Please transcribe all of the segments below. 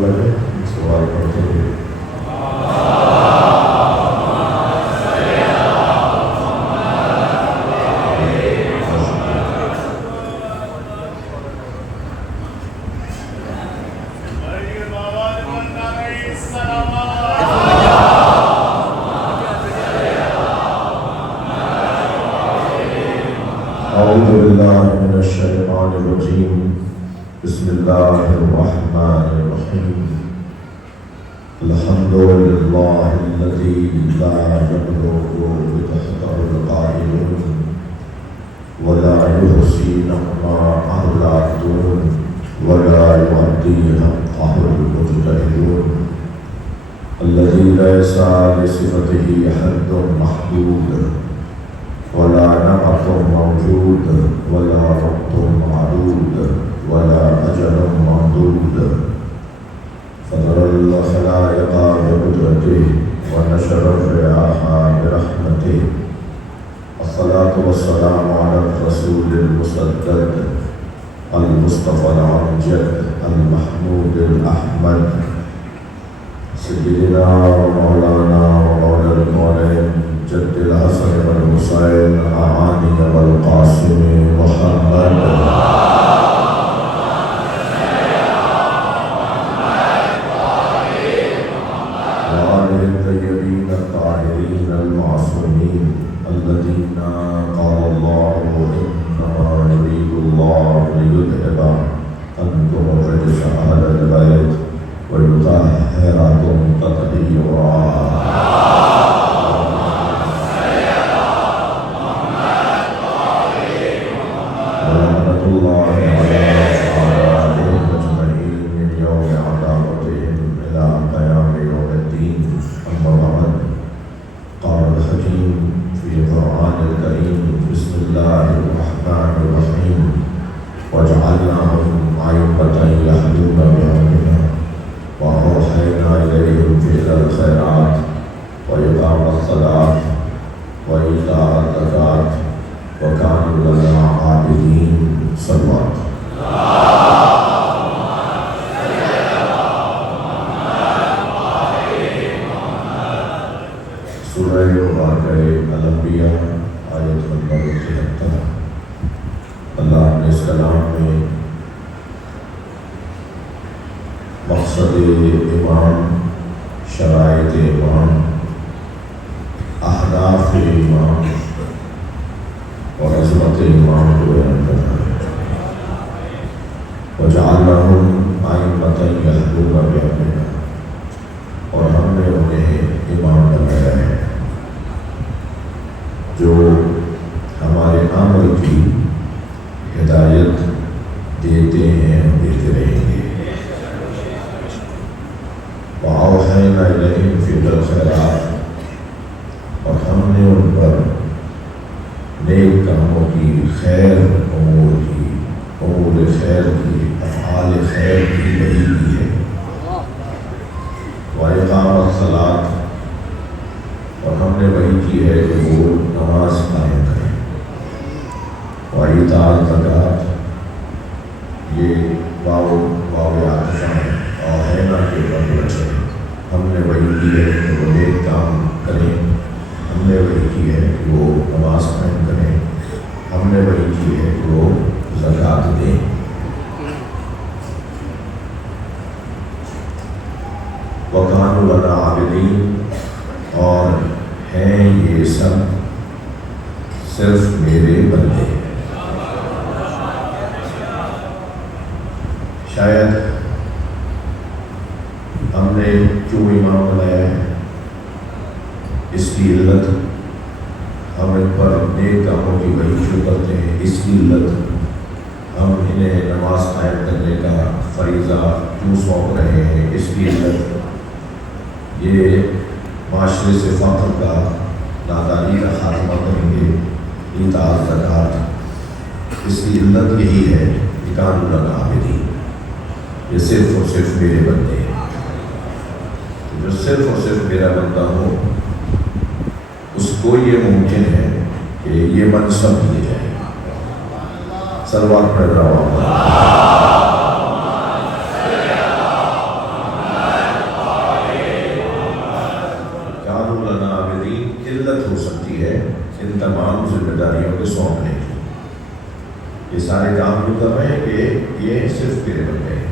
بجے سوال پڑھتے ہوئے اعوذ باللہ من الشیطان الرجیم بسم اللہ الرحمن الرحیم الحمد للہ الذی لا یبلغ بتحته القائلون ولا يحصي نعماءه العابدون ولا يؤدي حقه المجتهدون الذي ليس لصفته حد محدود ولا نعت موجود ولا وقت معدود ولا أجل ممدود فضل الخلائق بقدرته ونشر الرياح برحمته الصلاة والسلام على الرسول المسدد المصطفى الأمجد المحمود الأحمد سيدنا ومولانا ومولى الكونين جد الحسن والحسين الأعاني والقاسم محمد وآله الطيبين الطاهرين المعصومين الذين قال الله إنما يريد الله ليذهب عنكم الرجس أهل البيت ويطهركم تطهيرا اللہ نے اس کلام میں مقصد ایمان، شرائط ایمان، اہداف ایمان اور عظمت ایمان کو بیان کرنا ہے۔ وَجَعَلْنَاهُمْ أَئِمَّةً يَهْدُونَ بِأَمْرِنَا، اور ہم نے انہیں امام بنایا ہے جو ہمارے عمل کی ہدایت دیتے ہیں، دیتے رہیں گے۔ وَأَوْحَيْنَا إِلَيْهِمْ فِعْلَ الْخَيْرَاتِ، اور ہم نے ان پر نیک کاموں کی، خیر امور کی، امور خیر کی، افعال خیر کی وحی کی ہے۔ وَإِقَامَ الصَّلَاةِ، اور ہم نے وحی کی ہے کہ وہ نماز قائم کریں۔ وَإِيتَاءَ الزَّکَاۃ، یہ واو عاطفہ ہے، اوحینا کے اوپر بچے۔ ہم نے وحی کی ہے کہ وہ نیک کام کریں، ہم نے وحی کی ہے کہ وہ نماز قائم کریں، ہم نے وحی کی ہے کہ وہ زکوٰۃ دیں۔ وَكَانُوا لَنَا عَابِدِينَ، اور ہیں یہ سب صرف میرے بندے۔ شاید ہم نے کیوں امام بنایا ہے، اس کی علت ہم ان پر نیک کاموں کی وحی کیوں کرتے ہیں، اس کی علت ہم انہیں نماز قائم کرنے کا فریضہ کیوں سونپ رہے ہیں، اس کی علت یہ معاشرے سے فقر کا، نادانی کا خاتمہ کریں گے، ایتاء الزکوٰۃ، اس کی علت یہی ہے کہ کانوا لنا عابدین، یہ صرف اور صرف میرے بندے ہیں۔ جو صرف اور صرف میرا بندہ ہو اس کو یہ ممکن ہے کہ یہ منصب دیے جائے۔ صلوات پڑھ رہا ہوں۔ ثابت کر رہے ہیں کہ یہ صرف تیرے بندے ہیں.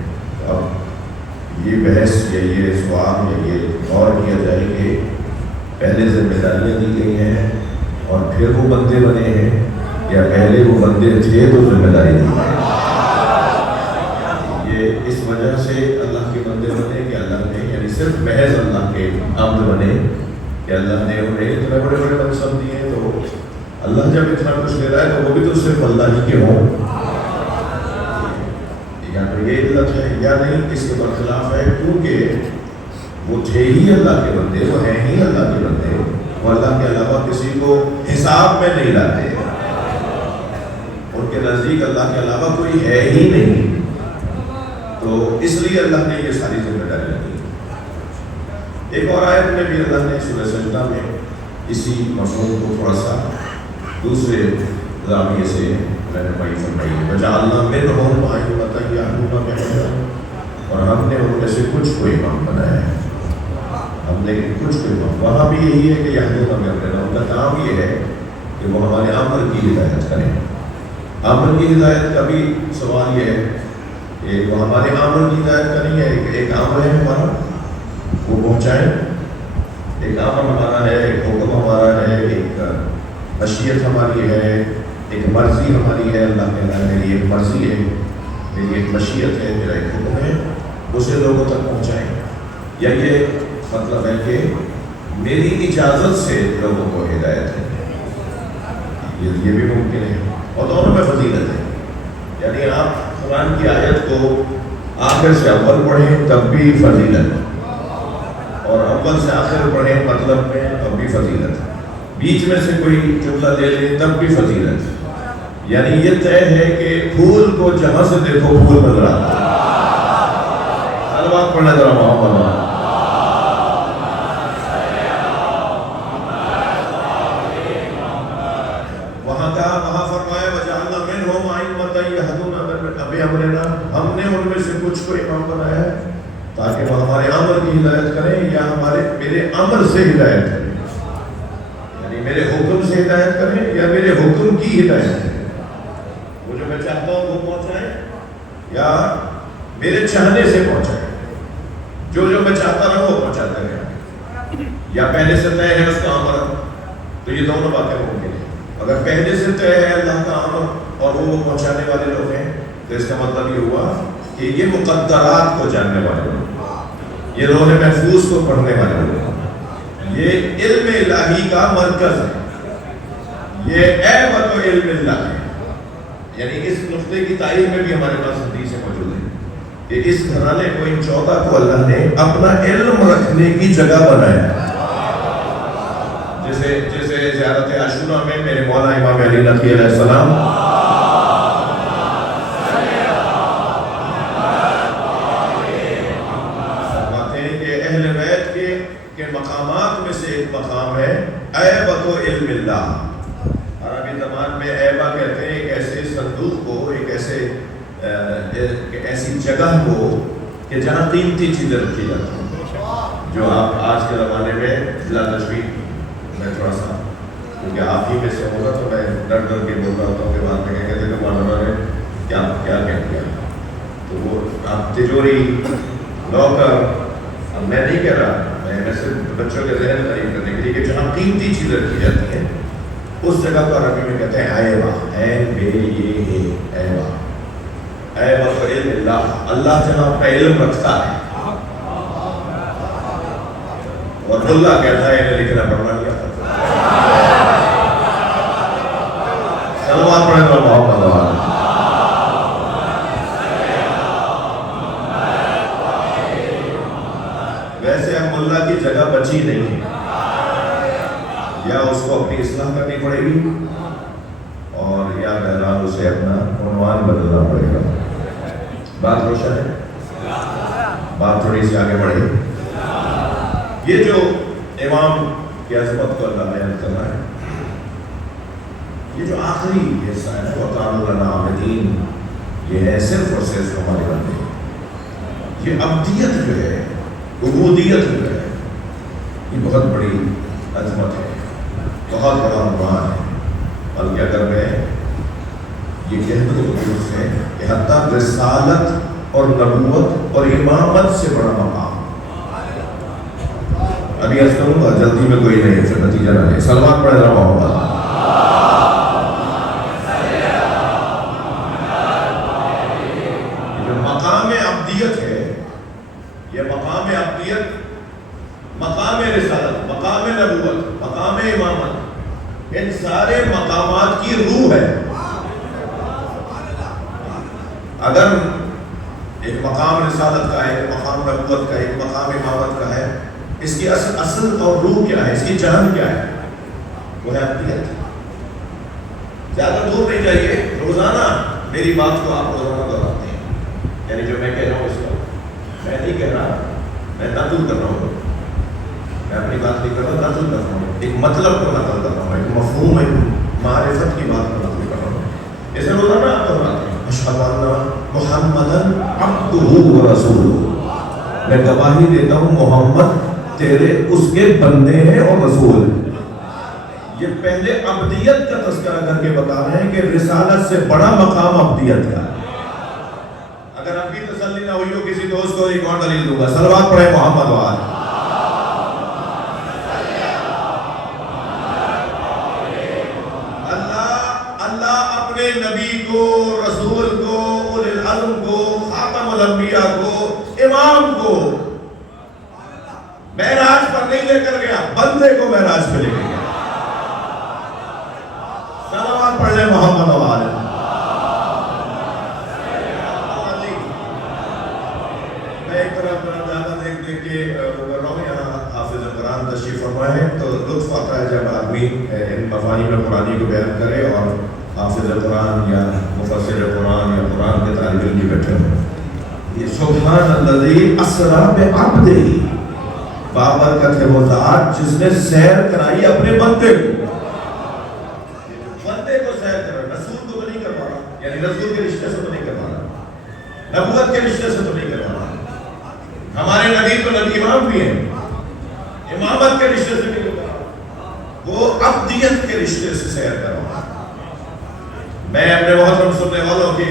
اب یہ بحث یا یہ سوال یا یہ غور کیا جائے کہ پہلے ذمہ داریاں دی گئی ہیں اور پھر وہ بندے بنے ہیں، یا پہلے وہ بندے تھے تو ذمہ داری دی گئی. یہ اس وجہ سے اللہ کے بندے بنے کہ اللہ نے یعنی صرف محض اللہ کے عبد بنے کہ اللہ نے انہیں اتنے بڑے بڑے منصب دیے. تو اللہ جب اتنا کچھ دے رہا ہے تو وہ بھی تو صرف اللہ ہی کے ہوں. یا تو یہ علت ہے یا نہیں، اس کے برخلاف ہے، کیونکہ وہ تھے ہی اللہ کے بندے، وہ ہیں ہی اللہ کے بندے، وہ اللہ کے علاوہ کسی کو حساب میں نہیں لاتے. ان کے نزدیک اللہ کے علاوہ کوئی ہے ہی نہیں. تو اس لیے اللہ نے یہ ساری ذمہ داریاں دی. ایک اور آیت میں بھی اللہ نے سورہ سجدہ میں اسی مفہوم کو تھوڑا سا دوسرے زاویے سے رہنمائی فرمائی ہے. وجعلنا منہم ائمۃ یہدون بامرنا، اور ہم نے ان میں سے کچھ کو امام بنایا ہے. ہم نے کچھ کو امام، وہاں بھی یہی ہے کہ یہدون بامرنا، ان کا کام یہ ہے کہ وہ ہمارے امر کی ہدایت کریں. امر کی ہدایت کا بھی سوال یہ ہے کہ وہ ہمارے امر کی ہدایت کریں گے. ایک امر ہے ہمارا، وہ پہنچائیں. ایک امر ہمارا ہے، ایک حکم ہمارا ہے، ایک مشیت ہماری ہے، ایک مرضی ہماری ہے. اللہ کہتا ہے میری ایک مرضی ہے، میری ایک مشیت ہے، میرا ایک حکم ہے، اسے لوگوں تک پہنچائیں. یا یہ مطلب ہے کہ میری اجازت سے لوگوں کو ہدایت ہے، یہ بھی ممکن ہے. اور دونوں میں فضیلت ہے. یعنی آپ قرآن کی آیت کو آخر سے اول پڑھیں تب بھی فضیلت، اور اول سے آخر پڑھیں مطلب میں تب بھی فضیلت، بیچ میں سے کوئی جملہ لے لیں تب بھی فضیلت. یعنی یہ طے ہے کہ پھول کو جہاں سے دیکھو پھول نظر آتا ہے. سلوات پڑھنا ذرا محمد. وہاں فرمایا وجعلنا منہم ائمۃ یہدون بامرنا، ہم نے ان میں سے کچھ کو امام بنایا ہے تاکہ وہ ہمارے امر کی ہدایت کریں یا میرے امر سے ہدایت کریں. یعنی میرے حکم سے ہدایت کریں یا میرے حکم کی ہدایت کریں. وہ جو میں چاہتا ہوں وہ پہنچائیں یا میرے چاہنے سے پہنچائیں. جو میں چاہتا رہا وہ پہنچاتے رہیں. یا پہلے سے طے ہے اس کا امر، تو یہ دونوں باتیں ممکن ہیں. اگر پہلے سے طے ہے اللہ کا امر اور وہ پہنچانے والے لوگ ہیں تو اس کا مطلب یہ ہوا کہ یہ مقدرات کو جاننے والے لوگ، یہ لوح محفوظ کو پڑھنے والے لوگ، یہ علم الہی کا مرکز ہے، یہ ایبت و علم اللہ ہے. یعنی اس نقطے کی تائید میں بھی ہمارے پاس حدیث موجود ہے کہ اس گھرانے کو، ان 14 کو اللہ نے اپنا علم رکھنے کی جگہ بنایا. جیسے زیارت عاشورہ میں میرے مولا امام علی نقی علیہ السلام فرماتے ہیں کہ اہل بیت کے مقامات میں سے ایک مقام ہے ایبت و علم اللہ. عربی زبان میں ایبا کہتے ہیں ایک ایسے صندوق کو، ایک ایسی جگہ کو کہ جہاں قیمتی چیزیں رکھی جاتی ہیں. جو آپ آج کے زمانے میں لا تشبیہ، میں تھوڑا سا کیونکہ آپ ہی میں سے ہوگا تو میں ڈر کے بول رہا ہوں کہ بعد میں کہتے ہیں کہ مولانا نے کیا کہہ دیا. تو وہ آپ تجوری، لاکر، اب میں نہیں کہہ رہا، میں صرف بچوں کے ذہن تعریف کرنے کے لیے کہ جہاں قیمتی چیزیں رکھی جاتی ہیں اس جگہ کو عربی میں کہتے ہیں ایبا. ایبا ایبا علم اللہ. اللہ جہاں اپنا علم رکھتا ہے اور اللہ کہتا ہے انہیں لکھنا پڑھنا نہیں آتا. سلوات پڑھیں تو محمد. ویسے اب اللہ کی جگہ بچی نہیں ہے، یا اس کو اپنی اصلاح کرنی پڑے گی اور یا بہرحال اسے اپنا عنوان بدلنا پڑے گا. بات روشن ہے؟ بات تھوڑی سی آگے بڑھے. یہ جو امام کی عظمت کو اللہ بیان کر رہا ہے، یہ جو آخری حصہ ہے وَقَالُوا لَنَا عَابِدِينَ، یہ ہے صرف اور صرف ہمارے بندے. یہ عبدیت جو ہے، عبودیت جو ہے، یہ بہت بڑی عظمت ہے، بہت بڑا عنوان ہے. بلکہ اگر میں یہ کہنے کو درست ہے کہ حتیٰ رسالت اور نبوت اور امامت سے بڑا مقام. ابھی عرض کروں گا جلدی میں کوئی نہیں پھر نتیجہ نہ لے. سلمان پڑھ رہا ہوں. جو مقام عبدیت ہے، یہ مقام عبدیت، مقام رسالت، مقام نبوت، مقام امامت، ان سارے مقامات کی روح ہے. اگر ایک مقام رسالت کا ہے، ایک مقام نبوت کا ہے، ایک مقام امامت کا ہے، اس کی اصل اور روح کیا ہے، اس کی جان کیا ہے؟ وہ ہے عبدیت. زیادہ دور نہیں جائیے، روزانہ میری بات کو آپ روزانہ دہراتے ہیں. یعنی جو میں کہہ رہا ہوں اس کو میں نہیں کہہ رہا، میں نقل کر رہا ہوں. میں اپنی بات نہیں کر رہا، نقل کر رہا ہوں. ایک مطلب کو نقل کر رہا ہوں، ایک مفہوم، ایک معرفت کی بات کو نقل کر رہا ہوں. اسے روزانہ آپ دہراتے ہیں. اشہد ان محمدً عبدہ ورسولہ. میں گواہی دیتا ہوں محمد تیرے اس کے بندے ہیں اور رسول ہیں. یہ پہلے عبدیت کا تذکرہ کر کے بتا رہے ہیں کہ رسالت سے بڑا مقام عبدیت کا. اگر اب بھی تسلی نہ ہوئی ہو کسی دوست کو ایک اور دلیل دوں گا. صلوات پڑھیں محمد وآلہ. اللہ اپنے نبی کو، رسول کو، اولی العزم کو، خاتم الانبیاء کو، امام کو معراج پر نہیں لے کر گیا، بندے کو معراج پہ لے کے گیا. صلوات پڑھ لیں محمد وآلہ. میں ایک طرف زیادہ دیکھ کے کر رہا ہوں. یہاں حافظ قرآن تشریف فرما ہے تو لطف آتا ہے جب آدمی ان مفاہیم قرآنی کو بیان کرے اور حافظ قرآن یا مفسر قرآن یا قرآن کے طالب علم بیٹھے ہوں. یہ سبحان الذی اسریٰ بعبدہ، بابرکت ہے وہ ذات جس نے سیر کرائی اپنے بندے کو. بندے کو سیر کرا، رسول کو تو نہیں کروا رہا، یعنی رسول کے رشتے سے تو نہیں کروا رہا، نبوت کے رشتے سے تو نہیں کروا رہا. ہمارے نبی تو نبی امام بھی ہیں، امامت کے رشتے سے نہیں کروا رہا، وہ عبدیت کے رشتے سے سیر کروا رہا. میں اپنے محترم سننے والوں کی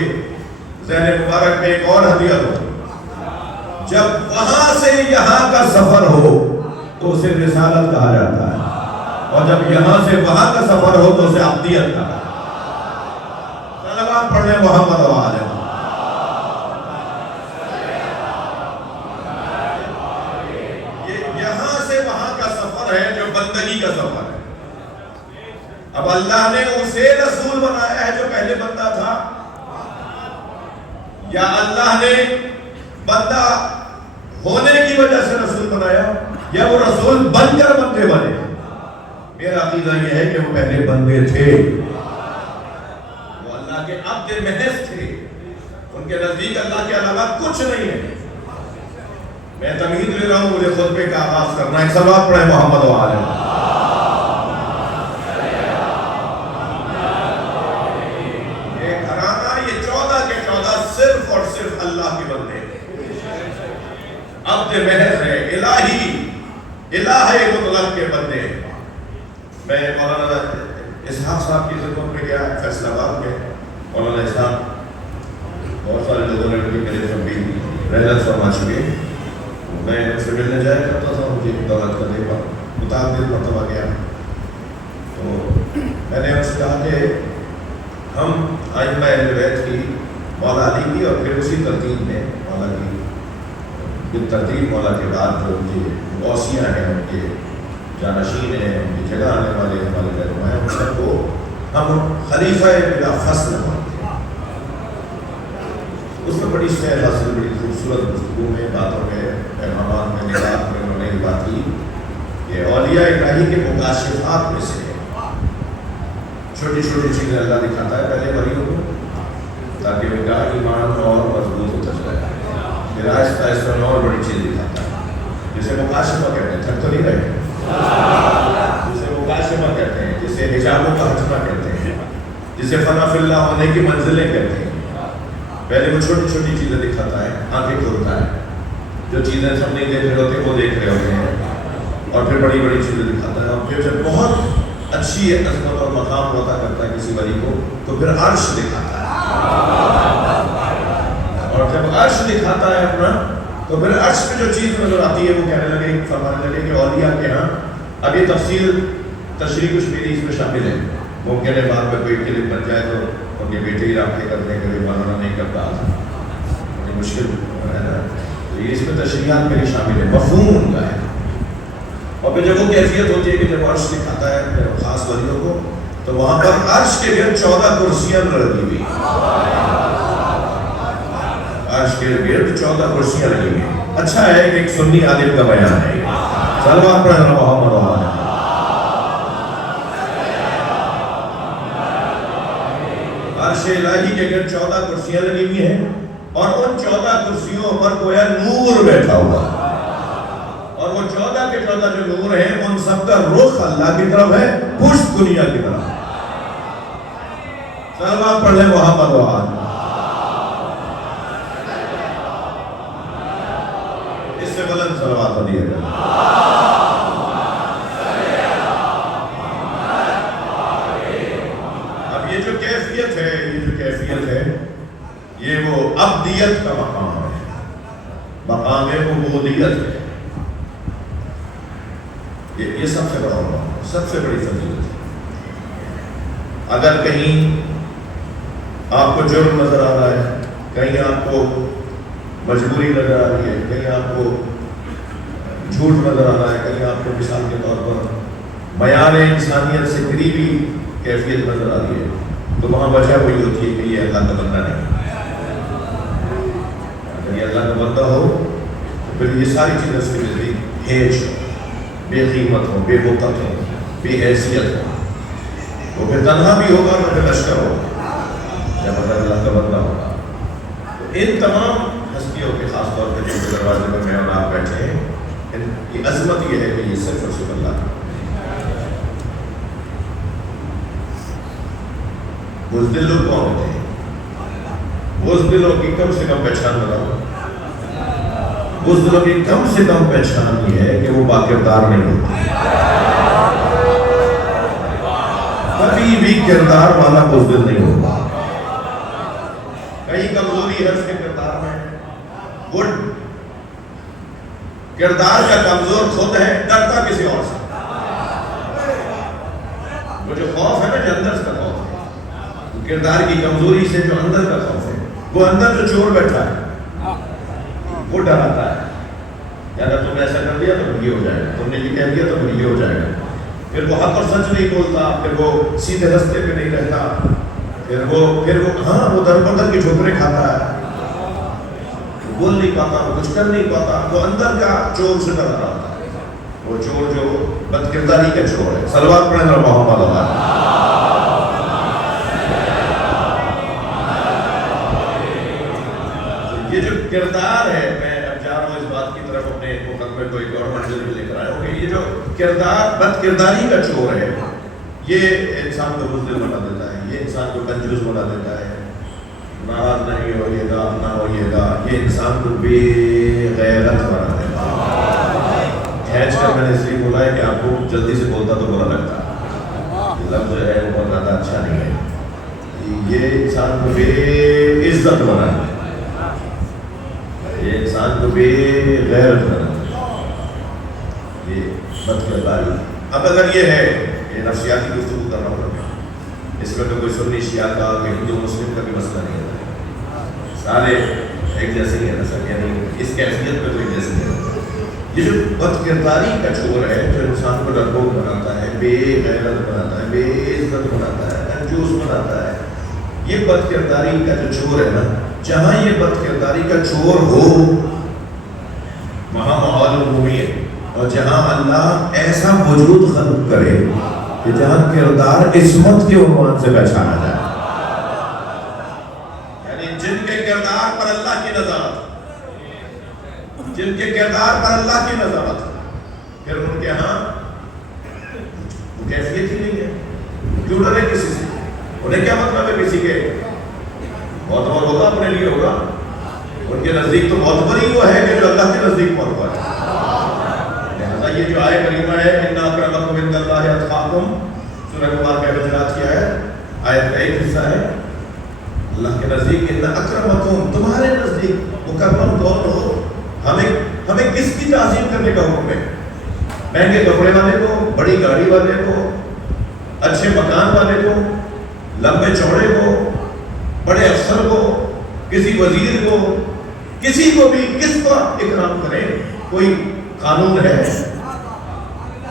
ذہن مبارک میں ایک اور ہدیہ دوں. جب وہاں سے یہاں کا سفر ہو تو اسے رسالت کہا جاتا ہے، اور جب یہاں سے وہاں کا سفر ہو تو اسے عبدیت کہا جاتا ہے. صلوات پڑھ لیں محمد وآلہ. یہ یہاں سے وہاں کا سفر ہے جو بندگی کا سفر ہے. اب اللہ نے اسے رسول بنایا ہے جو پہلے بندہ تھا، یا اللہ نے بندہ ہونے کی وجہ سے رسول بنایا، یا وہ رسول بن کر بندے بنے؟ میرا عقیدہ یہ ہے کہ وہ پہلے بندے تھے، وہ اللہ کے عبد محض تھے، ان کے نزدیک اللہ کے علاوہ کچھ نہیں ہے. میں تمہید لے رہا ہوں، مجھے خطبے کا آغاز کرنا ہے. صلوات پڑھیں محمد وآلہ. یہ گھرانہ، یہ 14 کے 14 صرف اور صرف اللہ کے بندے ہیں، عبد محض ہے، الہی مطلق کے بندے ہیں. میں مولانا اسحاق صاحب کی خدمت میں گیا فیصل آباد میں. مولانا اسحاق بہت سارے لوگوں نے ان کے لیے بھی رحلت فرما چکے. میں ان سے ملنے جایا کرتا تھا، مجھے دولت کا دیکھا متعدد مرتبہ گیا. تو میں نے ان سے کہا کہ ہم ائمہ اہل بیت کی، مولا علی کی، اور پھر اسی ترتیب میں مولا کی بالترتیب مولا کے بعد جو ان کی غوثیہ ہیں، ان کے جانشین ہیں، ان کی جگہ آنے والے ہمارے رہنما ہیں، ان سب کو ہم خلیفہ بلا فصل مانتے ہیں. اس میں بڑی سیر حاصل، بڑی خوبصورت گفتگو میں، باتوں میں، پیغامات میں، نظام میں انہوں نے یہ بات کی کہ اولیاء الہی کے مکاشفات میں سے چھوٹی چھوٹی چیزیں اللہ دکھاتا ہے پہلے ولیوں کو، تاکہ ان کا ایمان اور مضبوط ہوتا جائے. پھر آہستہ آہستہ میں اور بڑی چیز دکھاتا ہے، جسے مکاشفہ کہتے ہیں. تھک تو نہیں رہے، جسے مکاشفہ کہتے ہیں، جسے حجابوں کا ہٹنا کہتے ہیں، جسے فنا فی اللہ ہونے کی منزلیں کہتے ہیں. پہلے وہ چھوٹی چھوٹی چیزیں دکھاتا ہے، آنکھیں کھولتا ہے، جو چیزیں سب نہیں دیکھ رہے ہوتے وہ دیکھ رہے ہوتے ہیں، اور پھر بڑی بڑی چیزیں دکھاتا ہے. اور پھر جب بہت اچھی عظمت اور مقام ہوتا کرتا ہے کسی ولی کو تو پھر عرش دکھاتا ہے. اور جب عرش دکھاتا ہے اپنا تو پھر عرش پہ جو چیز نظر آتی ہے وہ کہنے لگے، فرمانے لگے کہ اولیاء کے ہاں اب یہ تفصیل تشریح کچھ میری اس میں شامل ہے، ممکن ہے بعد میں کوئی کلپ بن جائے تو ان کے بیٹے ہی رابطے کرنے کے لیے مولانا نہیں کرتا، مشکل ہے نا، تو یہ اس میں تشریحات میری شامل ہے، مفہوم ان کا ہے۔ اور پھر جب وہ کیفیت ہوتی ہے کہ جب عرش دکھاتا ہے خاص ولیوں کو تو وہاں پر عرش کے گرد 14 کرسیاں لگی ہوئی، عرش کے گرد 14 کرسیاں لگی ہوئی۔ اچھا ہے کہ ایک سنی عالم کا بیان ہے، صلوات پڑھیں محمد وآلہ۔ عرش الہی کے گرد 14 کرسیاں لگی ہوئی ہیں اور ان 14 کرسیوں پر گویا نور بیٹھا ہوا ہے، اور وہ 14 کے 14 جو نور ہیں ان سب کا رخ اللہ کی طرف ہے، پشت دنیا کی طرف۔ صلوات پڑھ لیں محمد وآلہ۔ اس سے بلند صلوات ہو دیئے گا۔ اب یہ جو کیفیت ہے یہ وہ ابدیت کا مقام ہے، مقام عبودیت ہے، یہ سب سے بڑا مقام ہے، سب سے بڑی فضیلت ہے۔ اگر کہیں آپ کو جرم نظر آ رہا ہے، کہیں آپ کو مجبوری نظر آ رہی ہے، کہیں آپ کو جھوٹ نظر آ رہا ہے، کہیں آپ کو مثال کے طور پر بیان انسانیت سے قریبی کیفیت نظر آ رہی ہے، تو وہاں وجہ وہی ہوتی ہے کہ یہ اللہ کا بندہ نہیں۔ اگر یہ اللہ کا بندہ ہو تو پھر یہ ساری چیزیں اس کے نزدیک ہیچ ہو، بے قیمت ہو، بے وقت ہو، بے حیثیت ہو، وہ پھر تنہا بھی ہوگا اور پھر لشکر ہوگا جب اگر اللہ کا بندہ ہوگا۔ تو ان تمام ہستیوں کے خاص طور پہ جو دروازے میں میں اور آپ بیٹھے ہیں، ان کی عظمت یہ ہے کہ یہ صرف اور صرف اللہ کا۔ بزدل لوگ کون ہوتے ہیں؟ بزدلوں کی کم سے کم پہچان بتاؤ۔ بزدلوں کی کم سے کم پہچان یہ ہے کہ وہ باکردار نہیں ہوتے، کبھی بھی کردار والا بزدل نہیں ہوتا۔ کئی کمزوری ہے اس کے کردار میں، گڈ کردار کا کمزور خود ہے، ڈرتا کسی اور سے۔ وہ جو خوف ہے نا، جو اندر کا خوف ہے، کردار کی کمزوری سے جو اندر کا خوف ہے، وہ اندر جو چور بیٹھا ہے وہ ڈراتا ہے، یا اگر تم نے ایسا کر دیا تو پھر یہ ہو جائے گا، تم نے یہ کہہ دیا تو پھر یہ ہو جائے گا، پھر وہ حق اور سچ نہیں بولتا، پھر وہ سیدھے رستے پہ نہیں رہتا، پھر وہ ہاں وہ در بدر کی ٹھوکریں کھاتا ہے، بول نہیں پاتا، وہ کچھ کر نہیں پاتا، وہ اندر کا چور سے ڈر رہا ہوتا ہے، وہ چور جو بد کرداری کا چور ہے۔ صلوات پڑھیں محمد وآلہ۔ یہ جو کردار ہے، میں اب جا رہا ہوں اس بات کی طرف، اپنے مقدمے کو ایک اور منزل میں لے کر آیا ہوں کہ یہ جو کردار بد کرداری کا چور ہے، یہ انسان کو بزدل بنا دیتا ہے، یہ انسان کو کنجوس بنا دیتا ہے، ناراض نہیں ہوئیے گا، نہ ہوئیے گا، یہ انسان کو بے غیرت بنا دیتا ہے۔ کھینچ کر میں نے اس لیے بولا ہے کہ آپ کو جلدی سے بولتا تو برا لگتا ہے، لفظ جو ہے وہ بہت زیادہ اچھا نہیں ہے، یہ انسان کو بے عزت بنا دیتا ہے، یہ انسان کو بے غیرت بنا دیتا ہے، یہ بد کرداری۔ اب اگر یہ ہے، یہ نفسیاتی گفتگو کر رہا ہوں، اس میں تو کوئی سنی شیعہ کا کہ ہندو مسلم کا بھی مسئلہ نہیں ہے، سارے ایک جیسے ہی ہے نا سر، یعنی اس کیفیت میں تو ایک جیسے نہیں ہے۔ یہ جو بد کرداری کا چور ہے، جو انسان کو ڈرپوک بناتا ہے، بے غیرت بناتا ہے، بے عزت بناتا ہے، کنجوس بناتا ہے، یہ بد کرداری کا جو چور ہے نا، جہاں یہ بد کرداری کا چور ہو وہاں ماحول عمومی ہے، اور جہاں اللہ ایسا وجود خلق کرے کہ جہاں کردار عصمت کے عنوان سے پہچانا جائے، یعنی جن کے کردار پر اللہ کی نظارت، جن کے کردار پر اللہ کی نظارت، پھر ان کے ہاں وہ کیفیت ہی نہیں ہے، کیوں ڈرے کسی سے؟ انہیں کیا مطلب ہے کسی کے؟ معتبر ہوگا اپنے لیے ہوگا، ان کے نزدیک تو معتبر ہی وہ ہے کہ جو اللہ کے نزدیک معتبر ہے۔ لہذا یہ جو آیت کریمہ ہے ان اکرمکم عند اللہ اتقاکم، سورہ مبارکہ حجرات کی آیت کا ایک حصہ ہے، اللہ کے نزدیک ان اکرمکم، تمہارے نزدیک مکرم کون ہو؟ ہمیں کس کی تعظیم کرنے کا حکم ہے؟ مہنگے کپڑے والے کو، بڑی گاڑی والے کو، اچھے مکان والے کو، لمبے چوڑے کو، بڑے افسر کو، کسی وزیر کو، کسی کو بھی کس کا اکرام کریں؟ کوئی قانون ہے؟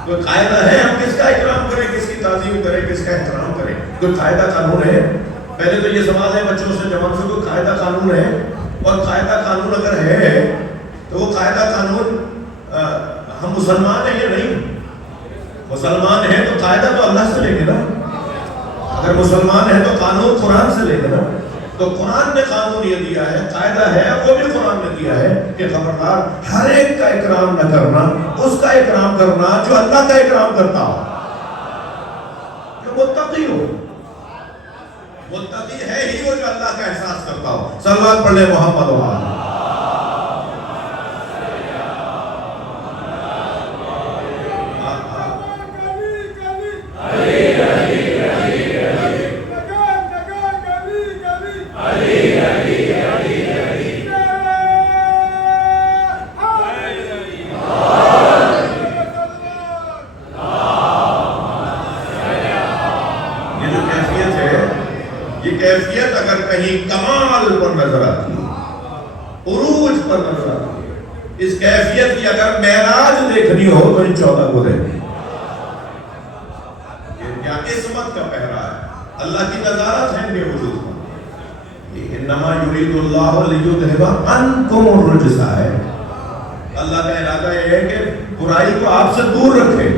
کوئی قاعدہ ہے؟ ہم کس کا اکرام کریں، کس کی تعظیم کریں، کس کا احترام کریں؟ کوئی قاعدہ قانون ہے؟ پہلے تو یہ سوال ہے بچوں سے، جوان سے، کوئی قاعدہ قانون ہے؟ اور قاعدہ قانون اگر ہے تو وہ قاعدہ قانون ہم مسلمان ہیں یا نہیں؟ مسلمان ہیں تو قاعدہ تو اللہ سے لیں گے نا. اگر مسلمان ہیں تو قانون قرآن سے لیں گے نا. تو قرآن نے قانون یہ دیا ہے، قاعدہ ہے، وہ بھی قرآن نے دیا ہے کہ خبردار ہر ایک کا اکرام نہ کرنا، اس کا اکرام کرنا جو اللہ کا اکرام کرتا ہو، جو متقی ہو. متقی ہے ہی وہ جو اللہ کا احساس کرتا ہو. صلوات پڑھ لیں محمد و آلہ. کیفیت اگر کہیں کمال پر نظر آتی ہے، عروج پر نظر آتی ہے، اس کیفیت کی اگر معراج دیکھنی ہو تو ان 14 کو دیکھیں. یہ کیا عصمت کا پہرا ہے، اللہ کی نظارت ہے ان کے وجود پر. انما یرید اللہ لیذھب عنکم الرجس ہے. اللہ کا ارادہ یہ ہے کہ برائی کو آپ سے دور رکھے،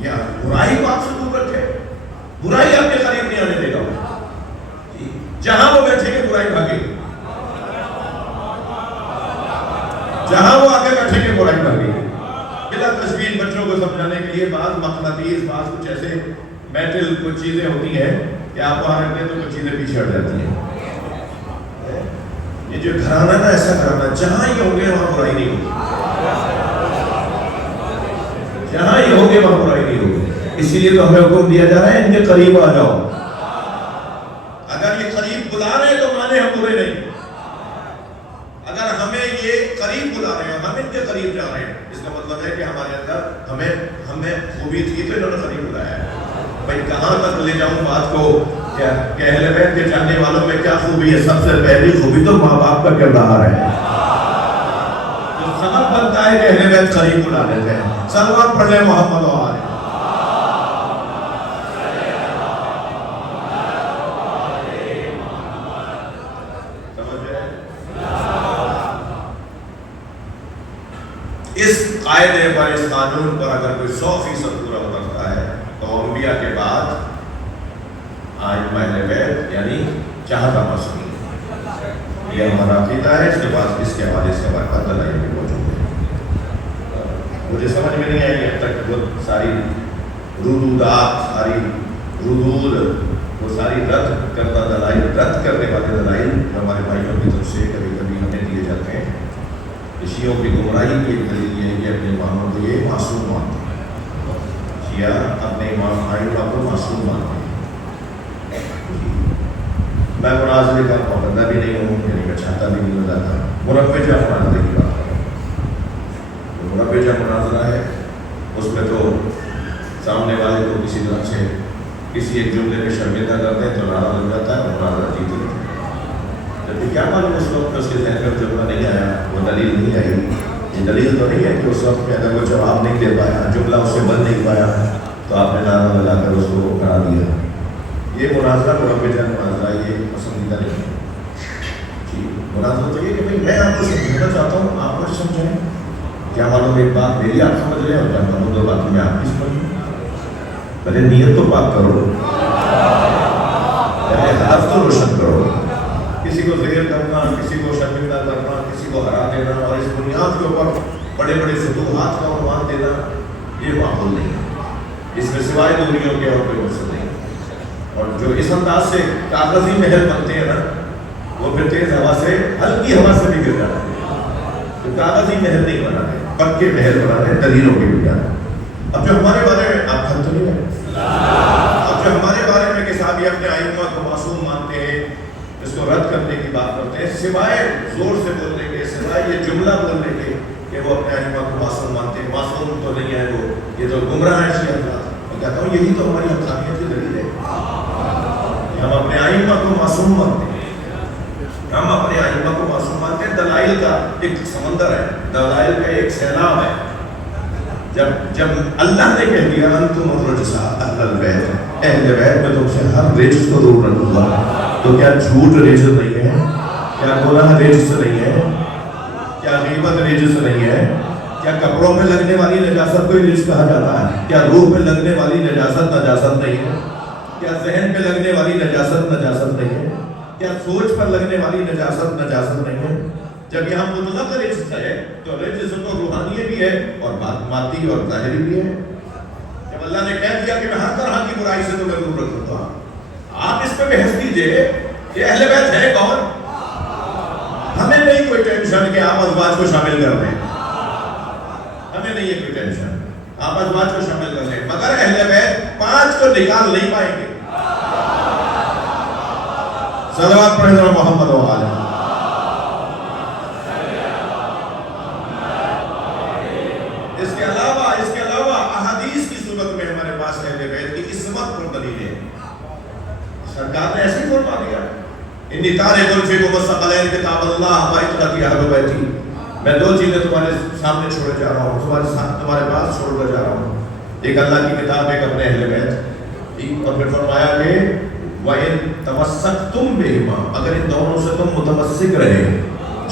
یا برائی کو آپ سے دور رکھے. برائی آپ کے قریب نہیں آنے دے گا. جہاں وہ بیٹھے گے برائی بھاگے گی، جہاں وہ آگے بیٹھے گے برائی بھاگے گی. بلا تشبیہ بچوں کو سمجھانے کے لیے بعض مقناطیس، بعض کچھ ایسے میٹل کچھ چیزیں ہوتی ہیں کہ آپ وہاں رکھتے ہیں تو کچھ چیزیں پیچھے ہٹ جاتی ہیں. یہ جو گھرانہ نا، ایسا گھرانہ جہاں یہ ہوں گے وہاں برائی نہیں ہوگی، جہاں یہ ہوں گے وہاں برائی نہیں ہوگی. اسی لیے تو ہمیں حکم دیا جا رہا ہے ان کے قریب آ جاؤ. اگر یہ قریب بلا رہے ہیں تو مانے ہم برے نہیں. اگر ہمیں یہ قریب بلا رہے ہیں، ہم ان کے قریب جا رہے ہیں، اس کا مطلب ہے کہ ہمارے اندر ہمیں خوبی تھی تو انہوں نے قریب بلایا ہے. بھائی کہاں تک لے جاؤں بات کو کہ اہل بیت کے جاننے والوں میں کیا خوبی ہے؟ سب سے پہلی خوبی تو ماں باپ کا کردار ہے. جو سبب بنتا ہے کہ اہل بیت قریب بلا لیتے ہیں. صلوات پڑھ لیں محمد و آلہ. اس قاعدے پر، اس قانون پر اگر کوئی 100% پورا اترتا ہے تو انبیاء کے بعد ائمہ اہل بیت یعنی چاہتا معصوم. یہ ہمارا عقیدہ ہے. اس کے بعد اس کے بعد دلائل بھی موجود ہے. مجھے سمجھ میں نہیں آئی اب تک وہ ساری ردودات، ساری ردود، وہ ساری رد کردہ دلائل، رد کرنے والے دلائل ہمارے بھائیوں کی طرف سے کبھی کبھی ہمیں دیے جاتے ہیں. شیعوں کی گمراہی کی ایک دلیل یہ ہے کہ اپنے اماموں کو یہ معصوم مانتے ہیں. شیعہ اپنے امام ائمہ کو معصوم مانتے ہیں. میں مناظرے کا پابند بھی نہیں ہوں، یعنی میں چاہتا بھی نہیں ہوتا تھا. مربجہ مناظرے کی بات کروں، مربجہ مناظرہ ہے، اس میں تو سامنے والے کو کسی طرح سے کسی ایک جملے میں شرمندہ کرتے ہیں تو نعرہ لگ جاتا ہے اور مناظرہ جیت لیتے ہیں. جبکہ کیا معلوم اس وقت میں اس کے ذہن میں جملہ نہیں آیا، وہ دلیل نہیں آئی. یہ دلیل تو نہیں ہے کہ اس وقت میں اگر وہ جواب نہیں دے پایا، جملہ اس سے بن نہیں پایا تو آپ نے نعرہ لگا کر اس کو کرا دیا. یہ مناظرہ مربجہ مناظرہ یہ پسندیدہ نہیں ہے. جی مناظرہ تو یہ کہ بھائی میں آپ کو سمجھنا چاہتا ہوں، آپ مجھے سمجھیں. کیا معلوم ایک بات میری آپ سمجھ رہے ہیں اور کیا معلوم دو بات میں آپ کی سمجھیں. پہلے نیت تو پاک کرو، پہلے ہدف تو روشن کرو. کسی کو ذکر کرنا، کسی کو شرمندہ کرنا، کسی کو ہرا دینا اور اس بنیاد کے اوپر بڑے بڑے فتوحات کا عنوان دینا، یہ معقول نہیں ہے. اس میں سوائے دوریوں کے اور کوئی مقصد نہیں. اور جو اس انداز سے کاغذی محل بنتے ہیں نا، وہ پھر تیز ہوا سے، ہلکی ہوا سے بھی گر جاتے ہیں. تو کاغذی محل نہیں بناتے، پکے محل بناتے، دلیلوں کے بنیاد. اب جو ہمارے بارے میں آپ تو نہیں ہے، اب جو ہمارے بارے میں کہ صحابی اپنے ائمہ کو معصوم کو رد کرنے کی بات کرتے ہیں، سوائے زور سے بولنے کے، سوائے یہ جملہ بولنے کے کہ وہ اپنے ائمہ کو معصوم مانتے ہیں. معصوم تو نہیں ہے وہ، یہ تو گمراہ ہے شیعہ حضرات. میں کہتا ہوں یہی تو ہماری حقانیت کی دلیل ہے. ہم اپنے ائمہ کو معصوم مانتے ہیں، ہم اپنے ائمہ کو معصوم مانتے ہیں. دلائل کا ایک سمندر ہے، دلائل کا ایک سیلاب ہے. جب اللہ نے کہہ دیا انتم الرجس اہل البیت، اہل بیت میں تم سے ہر رجس کو دور رکھوں گا، تو کیا جھوٹ رجس نہیں ہے؟ کیا گناہ رجس نہیں ہے؟ کیا غیبت رجس نہیں ہے؟ کیا کپڑوں میں لگنے والی نجاست کو رجس کہا جاتا ہے؟ کیا روح پہ لگنے والی نجاست نجاست نہیں ہے؟ کیا ذہن پہ لگنے والی نجاست نجاست نہیں ہے؟ کیا سوچ پر لگنے والی نجاست نجاست نہیں ہے؟ جب یہاں مطلق رجس ہے تو رجس تو روحانی بھی ہے اور مادی اور ظاہری بھی ہے. جب اللہ نے کہہ دیا کہ میں ہر طرح کی برائی سے تمہیں دور رکھوں گا، آپ اس پہ بحث کیجئے کہ اہل بیت ہے کون؟ ہمیں نہیں کوئی ٹینشن کہ آپ ازواج کو شامل کر لیں، ہمیں نہیں ہے کوئی ٹینشن، آپ ازواج کو شامل کر لیں، مگر اہل بیت 5 کو نکال نہیں پائیں گے. صلوات پڑھیں ذرا محمد و آلہ. اس کے علاوہ احادیث کی صورت میں ہمارے پاس اہل بیت کی عصمت پر دلیل ہے. سرکار نے ایسے ہی فرما دیا انی تارک فیکم الثقلین کتاب اللہ و عترتی اہل بیتی، میں 2 چیزیں تمہارے سامنے چھوڑے جا رہا ہوں، تمہارے پاس چھوڑ کر جا رہا ہوں، ایک اللہ کی کتاب، ایک اپنے اہل بیت. اور پھر فرمایا کہ وَإِن تَمَسَّكْتُمْ بِهِمَا، اگر ان دونوں سے تم متمسک رہے،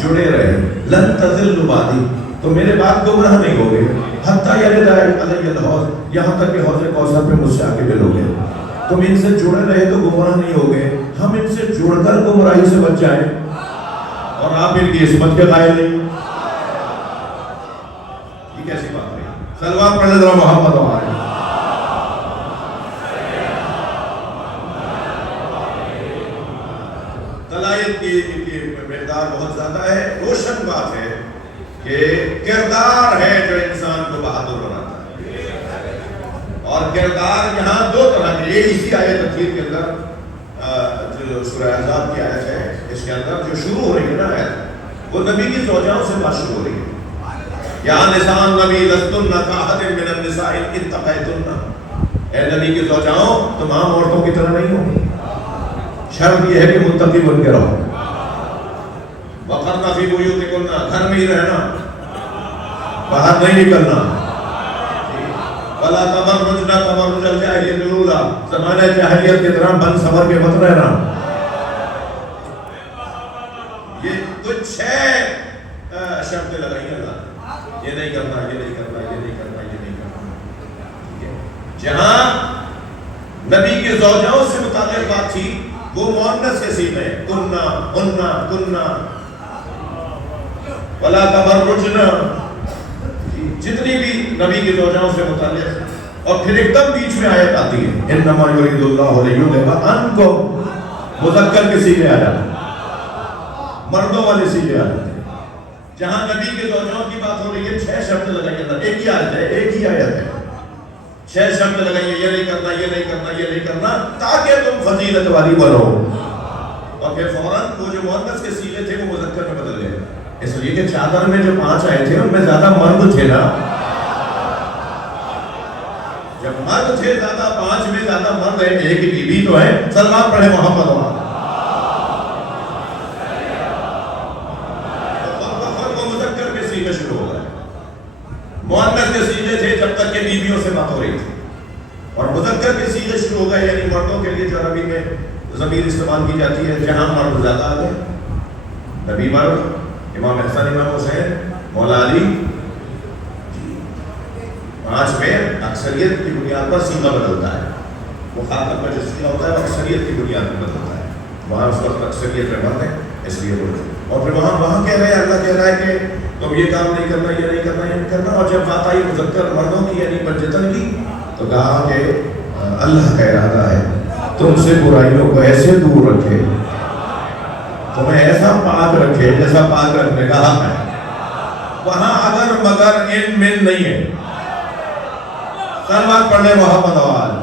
جڑے رہے، لن تضلوا بعدی، تو میرے بعد گمراہ نہیں ہوگے، حتیٰ یرد علی الحوض، یہاں تک کہ حوض کوثر پہ مجھ سے آگے ملوگے. تم ان سے جڑے رہے تو گمراہ نہیں ہوگے، ہم ان سے جڑ کر گمراہی سے بچ جائیں اور آپ ان کی عصمت کے قائل نہیں. یہ کیسی بات ہے؟ صلوات پڑھیں ذرا محمد و آلہ. دلائل کی مقدار بہت زیادہ ہے. روشن بات ہے کہ کردار ہے جو انسان کو بہادر بناتا ہے، اور کردار یہاں 2 طرح کے. یہ اسی آیت تفسیر کے اندر جو سورہ احزاب کی آیت ہے، اس کے اندر جو شروع ہو رہی ہے نا آیت، وہ نبی کی زوجاؤں سے بات شروع ہو رہی ہے. یا نساء النبی لستن کاحد من النساء ان اتقیتن، اے نبی کی زوجاؤں تم عام عورتوں کی طرح نہیں ہو، شرط یہ ہے کہ متقی بن کے رہو. وقرن فی بیوتکن، گھر میں ہی رہنا، باہر نہیں نکلنا. ولا تبرجن تبرج الجاہلیۃ الاولیٰ، زمانہ جاہلیت کی طرح بن سنور کے مت رہنا. یہ کچھ 6 شرطیں لگائی اللہ نے، یہ نہیں کرنا، یہ نہیں کرنا، یہ نہیں کرنا، یہ نہیں کرنا. جہاں نبی کے زوجاؤں سے متعلق بات تھی وہ مؤنث کے سیغے میں، کننا ہننا کننا ولا تبرجن، جتنی بھی نبی کی زوجاؤں سے متعلق. اور پھر ایک دم بیچ میں آیت آتی ہے انما یرید اللہ لیذھب عنکم، مذکر کے سیغے آ جاتے ہیں، مردوں والے سیغے آ جاتے ہیں. جہاں نبی کے زوجاؤں کی بات ہو رہی ہے 6 شرط لگائی اللہ، ایک ہی آیت ہے، ایک ہی آیت ہے، 6 شرط لگائیے، یہ نہیں کرنا، یہ نہیں کرنا، یہ نہیں کرنا، تاکہ تم فضیلت والی بنو. اور پھر فوراً وہ جو مؤنث کے سیغے تھے وہ مذکر میں بدل گئے، اس لیے کہ چادر میں جو 5 آئے تھے ان میں زیادہ مرد تھے نا. جب مرد تھے زیادہ، 5 میں زیادہ مرد ہے، ایک ہی بیوی تو ہے. سلمان پڑھے محمد و آلہ. وہ مذکر کے سیغے شروع ہو گئے، مؤنث کے سیغے تھے جب تک کہ بیویوں سے بات ہو رہی تھی، اور مذکر کے سیغے شروع ہو گئے یعنی مردوں کے لیے جو عربی میں ضمیر استعمال کی جاتی ہے، جہاں مرد زیادہ آ گئے، نبی مرد، امام حسن، امام حسین، مولا علی. 5 میں اکثریت کی بنیاد پر سیغہ بدلتا ہے، مخاطب کا جو سیغہ ہوتا ہے وہ اکثریت کی بنیاد پر بدلتا ہے. وہاں اس وقت اکثریت میں مرد ہے اس لیے وہ. اور پھر وہاں کہہ رہے ہیں، اللہ کہہ رہا ہے کہ تم یہ کام نہیں کرنا، یہ نہیں کرنا، یہ نہیں کرنا. اور جب بات آئی مذکر مردوں کی یعنی بجتن کی، تو کہا کہ اللہ کا ارادہ ہے تم سے برائیوں کو ایسے دور رکھے، تمہیں ایسا پاک رکھے جیسا پاک رکھنے کا حق ہے. وہاں اگر مگر ان من نہیں ہے. سلمان پڑھنے محمد و آلہ.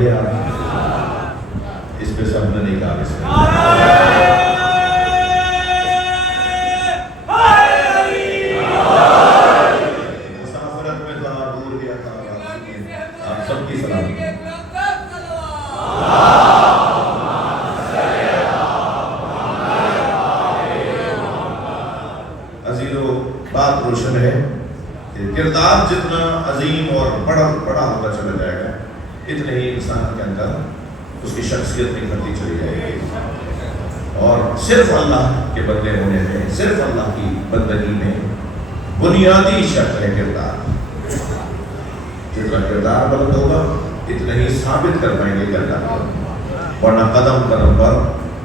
گے آپ؟ اس پہ سب نے نہیں کہا اس میں مسافرت میں تھا، دور گیا تھا، آپ سب کی سلام. عزیزو، بات روشن ہے کہ کردار جتنا عظیم اور بڑا ہوتا چلا جائے گا اتنے ہی انسان کے اندر اس کی شخصیت نکھرتی چلی جائے گی. اور صرف اللہ کے بندے ہونے میں، صرف اللہ کی بندگی میں بنیادی شرط ہے کردار. جتنا کردار بلند ہوگا اتنا ہی ثابت کر پائیں گے کردار، ورنہ قدم قدم پر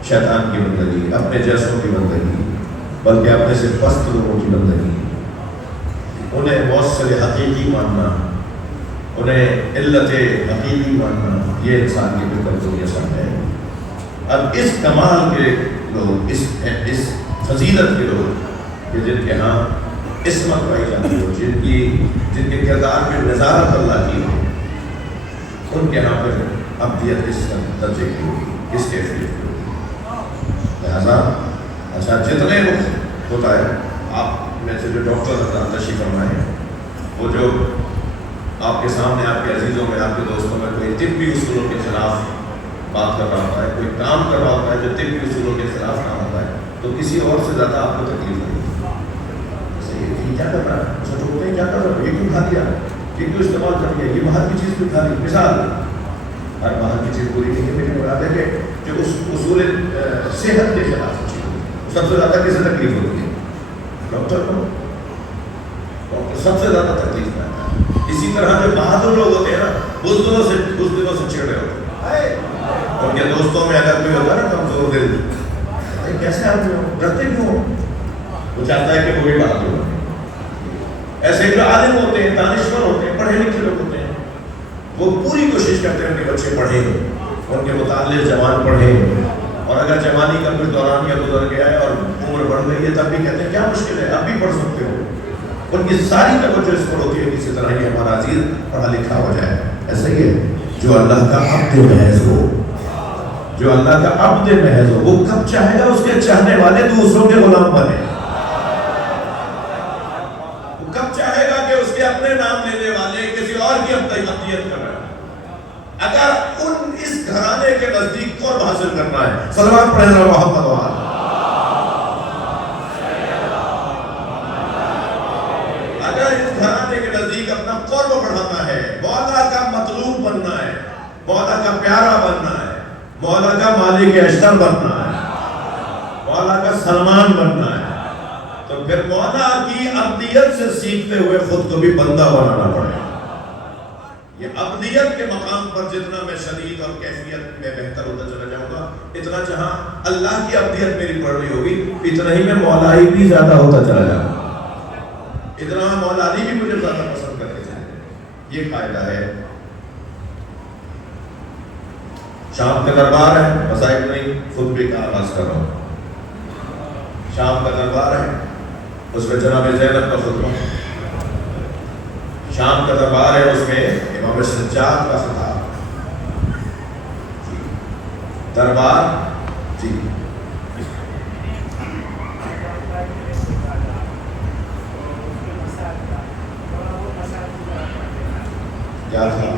شیطان کی بندگی، اپنے جیسوں کی بندگی، بلکہ اپنے سے پست لوگوں کی بندگی، انہیں موصل حقیقی ماننا، انہیں علت حقیقی ماننا، یہ انسان کی بالکل دنیا سب ہے. اب اس کمال کے لوگ، اس فضیلت کے لوگ کہ جن کے ہاں عصمت پائی جاتی ہو، جن کے کردار میں نظارت اللہ کی ہو، ان کے ہاں پھر ابدیت اس درجے کی ہوگی، اس کیفیت کی ہوگی. لہذا اچھا جتنے ہوتا ہے، آپ میں سے جو ڈاکٹر حضرات تشریف فرمائے ہیں، وہ جو آپ کے سامنے آپ کے عزیزوں میں، آپ کے دوستوں میں کوئی طبی اصولوں کے خلاف بات کر رہا ہوتا ہے، کوئی کام کر رہا ہوتا ہے جو طبی اصولوں کے خلاف کام ہوتا ہے، تو کسی اور سے زیادہ آپ کو تکلیف ہوگی. کیا کر رہا ہے؟ اسے ٹوکتے ہیں کیا کر رہا ہے؟ یہ کیوں کھا دیا؟ یہ کیوں استعمال کر لیا؟ یہ باہر کی چیز کیوں کھا لی؟ مثال ہر باہر کی چیز پوری نہیں ہے، میرے مراد ہے کہ جو اس اصول صحت کے خلاف سب سے زیادہ کسے تکلیف ہوتی ہے؟ ڈاکٹر کو. ڈاکٹر سب سے زیادہ تکلیف میں آتا ہے. اسی طرح جو بہادر لوگ ہوتے ہیں نا، بزدلوں سے چھڑ رہے ہوتے ہیں. ان کے دوستوں میں اگر کوئی ہوتا ہے نا کمزور دل، کیسے آدمی ہو، ڈرتے کیوں ہو؟ وہ چاہتا ہے کہ وہ بھی بہادر ہو. ایسے جو عالم ہوتے ہیں، دانشور ہوتے ہیں، پڑھے لکھے لوگ ہوتے ہیں، وہ پوری کوشش کرتے ہیں ان کے بچے پڑھیں، ان کے متعلق جوان پڑھیں. اور اگر جوانی کا کوئی دوران یا گزر گیا ہے اور عمر بڑھ گئی ہے تب بھی کہتے ہیں کیا مشکل ہے، اب بھی پڑھ سکتے ہو. ان کی ساری توجہ اس پر ہوتی ہے کسی طرح یہ ہمارا عزیز پڑھا لکھا ہو جائے. ایسا ہی ہے جو اللہ کا عبد محض ہو، جو اللہ کا عبد محض ہو، وہ کب چاہے گا اس کے چاہنے والے دوسروں کے غلام بنے. وہ کب چاہے گا کہ اس کے اپنے نام لینے والے کسی اور کی عبدیت کر رہے ہیں. اگر اس گھرانے کے نزدیک قرب حاصل کرنا ہے، صلوات پڑھیں محمد وآلہ. اگر اس گھرانے کے نزدیک اپنا قرب بڑھانا ہے، مولا کا مطلوب بننا ہے، مولا کا پیارا بننا ہے، مولا کا مالک اشتر بننا ہے، مولا کا سلمان بننا ہے، تو پھر مولا کی عبدیت سے سیکھتے ہوئے خود کو بھی بندہ بنانا پڑے گا. یہ عبدیت کے مقام پر جتنا میں شدید اور کیفیت میں بہتر ہوتا چلا جاؤں گا، اتنا جہاں اللہ کی عبدیت میری بڑھ رہی ہوگی، اتنا ہی میں مولائی بھی زیادہ ہوتا چلا جاؤں گا. اتنا مولا علی بھی مجھے زیادہ پسند کرتے چلے. یہ قاعدہ ہے. شام کا دربار ہے، مسائل نہیں، خطبے کا آغاز کر رہا ہوں. شام کا دربار ہے، اس میں جناب زینب کا خطبہ. شام کا دربار ہے، اس میں امام سجاد کا خطاب. دربار جی کیا تھا؟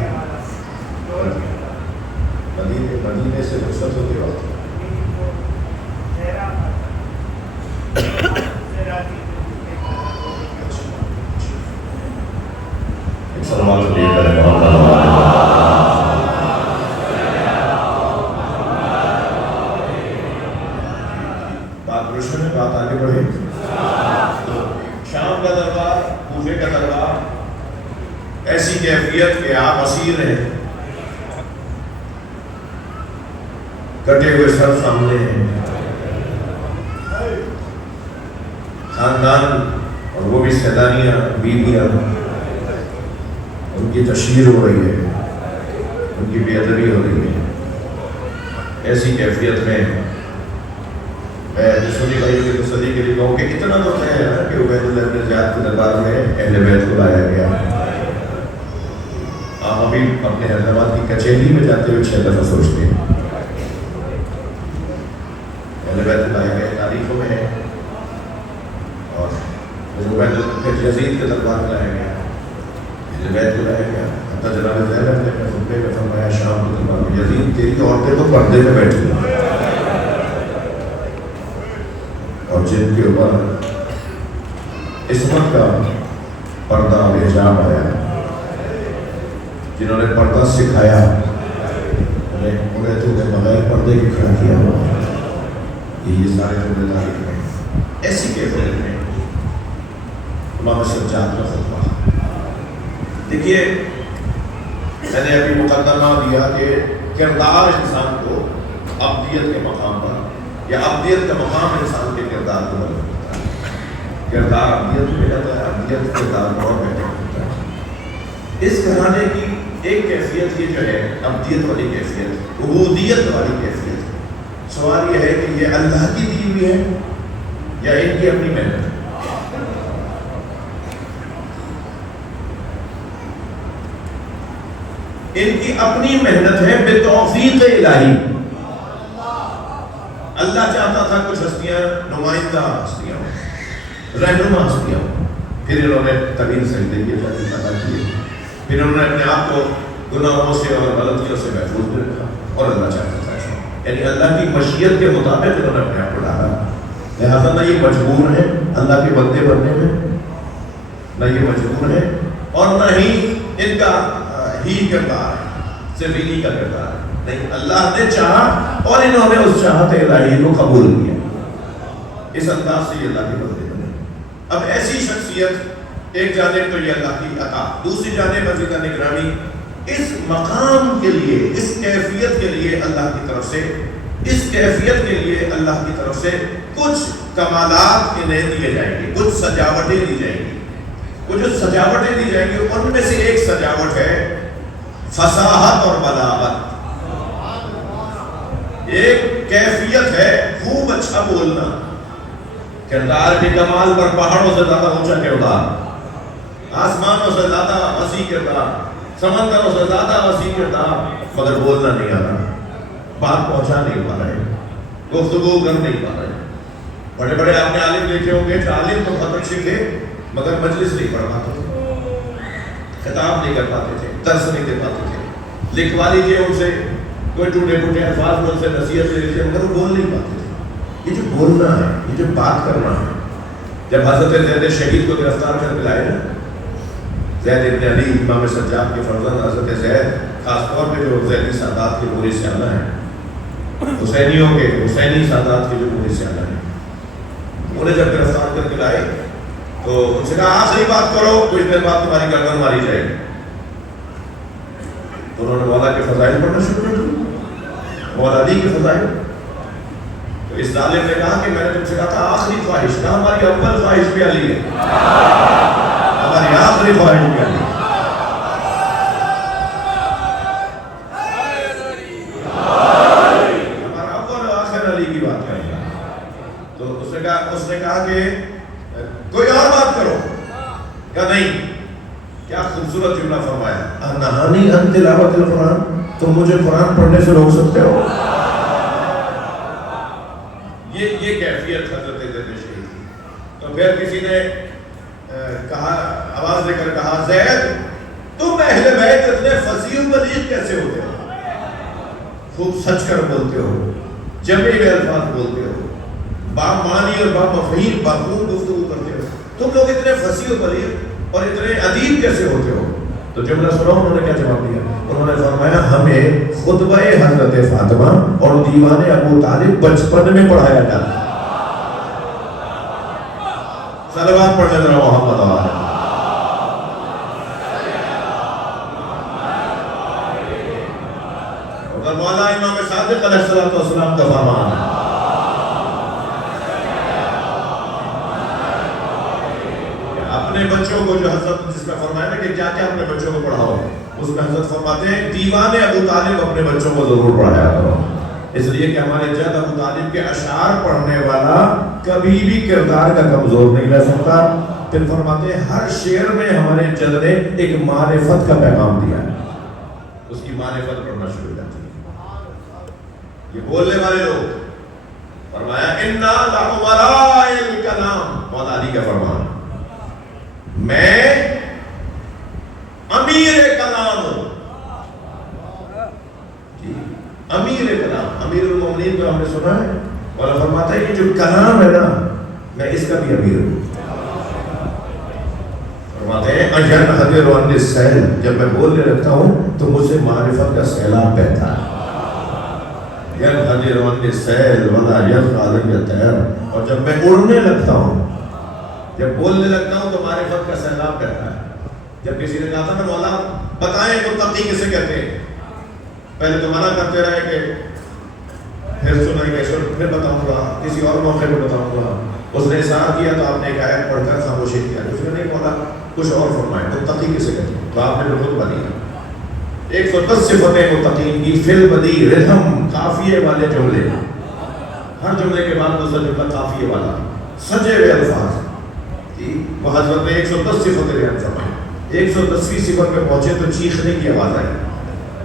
مدینے سے رخصت ہوتے وقت سلمان سے دیکھ کریں بات روشن ہے، بات آگے بڑھے. شام کا دربار، کوفے کا دربار، ایسی کیفیت کہ آپ اسیر ہیں، کٹے ہوئے سر سامنے ہیں، خاندان اور وہ بھی سیدانیاں، بیویاں، ان کی تشہیر ہو رہی ہے، ان کی بے ادبی ہو رہی ہے. ایسی کیفیت میں میں رسولی بھائی کی تسلی کے لیے کہوں کہ اتنا تو طے ہے نا کہ عبید اللہ بن زیاد کے دربار میں اہل بیت کو لایا گیا. آپ ابھی ابھی اپنے حیدرآباد کی کچہری میں جاتے ہوئے 6 دفعہ سوچتے ہیں بیت اللہ گئے تاریخوں میں ہے، اور پھر یزید کے دربار میں لایا گیا، بیت کو لایا گیا، حتیٰ جناب زینب نے خطبے میں فرمایا شام کے دربار میں یزید تیری عورتیں تو پردے میں بیٹھی ہیں، اور جن کے اوپر عصمت کا پردہ اور حجاب آیا، جنہوں نے پردہ سکھایا، انہیں تو بغیر پردے کے کھڑا کیا ہوا، یہ سارے ذمہ داری ہیں۔ ایسی کیفیت میں امام سجاد کا خطبہ، دیکھیے میں نے ابھی مقدمہ دیا کہ کردار انسان کو عبدیت کے مقام پر، یا عبدیت کا مقام انسان کے کردار کو بدل دیتا ہے، کردار عبدیت میں جاتا ہے، عبدیت کردار کو اور بہتر کرتا ہے۔ اس گھرانے کی ایک کیفیت یہ جو ہے عبدیت والی کیفیت، عبودیت والی کیفیت، سوال یہ ہے کہ یہ اللہ کی دی ہوئی ہے یا ان کی اپنی محنت ہے؟ ان کی اپنی محنت ہے بتوفیق الہی۔ اللہ چاہتا تھا کچھ ہستیاں نمائندہ ہستیاں ہوں، رہنما ہستیاں ہوں، پھر انہوں نے طویل سجدے کیے، پھر انہوں نے اپنے آپ کو گناہوں سے اور غلطیوں سے محفوظ بھی رکھا، اور اللہ چاہتا تھا ایسا، یعنی اللہ کی مشیت کے مطابق انہوں نے اپنے آپ کو ڈالا، لہٰذا نہ یہ مجبور ہے اللہ کے بندے بننے میں، نہ یہ مجبور ہے، اور نہ ہی ان کا ہی کردار ہے، صرف انہی کا کردار ہے، نہیں، اللہ نے چاہا اور انہوں نے اس چاہت الہی کو قبول کیا، اس انداز سے یہ اللہ کے بندے بنے۔ اب ایسی شخصیت ایک جانب تو یہ اللہ کی عطا، دوسری جانب عزیزان گرامی اس مقام کے لیے، اس کیفیت کے لیے اللہ کی طرف سے، اس کیفیت کے لیے اللہ کی طرف سے کچھ کمالات انہیں دیے جائیں گے، کچھ سجاوٹیں دی جائیں گی، کچھ سجاوٹیں دی جائیں گی، ان میں سے ایک سجاوٹ ہے فصاحت اور بلاغت، ایک کیفیت ہے خوب اچھا بولنا، کردار کے کمال پر پہاڑوں سے زیادہ اونچا کردار، آسمانوں سے زیادہ وسیع کردار، سمندروں سے زیادہ وسیع کردار، مگر بولنا نہیں آ رہا، بات پہنچا نہیں پا رہے، گفتگو کر نہیں پا رہے۔ بڑے بڑے آپ نے عالم دیکھے ہوں گے، عالم تو بہت اچھے تھے مگر مجلس نہیں پڑھ پاتے تھے، خطاب نہیں کر پاتے تھے، درس نہیں دے پاتے تھے، لکھوا لیجیے ان سے کوئی ٹوٹے پھوٹے الفاظ میں ان سے نصیحت لے لیجیے، مگر وہ بول نہیں پاتے تھے۔ یہ جو بولنا ہے، یہ جو بات کرنا ہے، جب حضرت زید شہید کو گرفتار کر کے لائے نا، زید ابن علی امام سجاد کے فرزند حضرت زید، خاص طور پہ جو زیدی سادات کے پورے سیانہ ہیں، حسینیوں کے، حسینی سادات کے جو پورے سیانہ ہیں، انہیں جب گرفتار کر کے لائے تو ان سے کہا آخری بات کرو، کچھ دیر بعد تمہاری گردن ماری جائے گی۔ تو انہوں نے مولا کے فضائل پڑھنا شروع کر دیا، مولا علی کے فضائل۔ تو اس ظالم نے کہا کہ میں نے تم سے کہا تھا آخری خواہش، کہا ہماری اول خواہش بھی علی ہے، ہماری آخری خواہش بھی علی ہے۔ ہمارا اول آخر علی کی بات کریں گا۔ تو اس نے کہا کہ کوئی اور بات کرو، کہا نہیں۔ کیا خوبصورت جملہ فرمایا، نہانی ان تلاوت القرآن، تم مجھے قرآن پڑھنے سے روک سکتے ہو؟ یہ کیفیت حضرت زید شہید کی۔ تو پھر کسی نے کہا، آواز دے کر کہا، زید تم اہل بیت اتنے فصیح و بلیغ کیسے ہوتے ہو؟ خوب سچ کر بولتے ہو، جمع ہوئے الفاظ بولتے ہو، بامعنی اور بامفہیم بخوب گفتگو کرتے ہو، تم لوگ اتنے فصیح و بلیغ اور اتنے ادیب کیسے ہوتے ہو؟ تو جملہ سنو انہوں نے کیا جواب دیا، انہوں نے فرمایا ہمیں خطبہ حضرت فاطمہ اور دیوان ابو طالب بچپن میں پڑھایا جاتا۔ صلوات پڑھنے ذرا محمد آلہ۔ اور مولا امام صادق علیہ السلام کا فرمان ہے، اپنے بچوں کو، جو حضرت جس میں فرمایا نا کہ کیا کیا اپنے بچوں کو پڑھاؤ، اس میں حضرت فرماتے ہیں دیوان ابو طالب اپنے بچوں کو ضرور پڑھایا کرو، اس لیے کہ ہمارے جد ابو طالب کے اشعار پڑھنے والا کبھی بھی کردار کا کمزور نہیں رہ سکتا۔ پھر فرماتے ہیں ہر شعر میں ہمارے جد نے ایک معرفت کا پیغام دیا ہے، معرفت بڑھنا شروع ہو جاتی ہے. یہ بولنے والے لوگ فرمایا اِنَّا لَعُمَرَاءِ الْكَلَامِ، مولا علی کا فرمان، میں امیر کلام ہوں. امیر کلام، امیر المومنین کو ہم نے سنا ہے، مولا فرماتا ہے کہ جو کلام ہے نا میں اس کا بھی امیر ہوں. فرماتے ہیں اَيَنْحَدِرُ عَنِّ السَّيْلِ، جب میں بولنے لگتا ہوں تو مجھ سے معرفت کا سیلاب بہتا ہے. يَنْحَدِرُ عَنِّ السَّيْلِ وَلَا يَبْقَى عَلَيَّ الطَّيْرُ، اور جب میں اڑنے لگتا ہوں، جب بولنے لگتا ہوں تو معرفت کا سیلاب بہتا ہے. جب کسی نے کہا تھا کہ مولا بتائیں متقی کسے کہتے ہیں، پہلے تو منع کرتے رہے کہ پھر سنیں گے، پھر بتاؤں گا، کسی اور موقع پہ بتاؤں گا. اس نے اصرار کیا تو آپ نے ایک آیت پڑھ کر خاموشی کیا. اس نے نہیں بولا کچھ اور فرمائے متقی کسے کہتے ہیں، تو آپ نے خود بنی 110 صفتیں متقین کی. فی البدی رتھم، قافیے والے جملے، ہر جملے کے بعد دوسرا جملہ قافیے والا، سجے ہوئے الفاظ. وہ حضرت نے 110 صفتیں بیان فرمائی. 110ویں صفت پہ پہنچے تو چیخنے کی آواز آئی.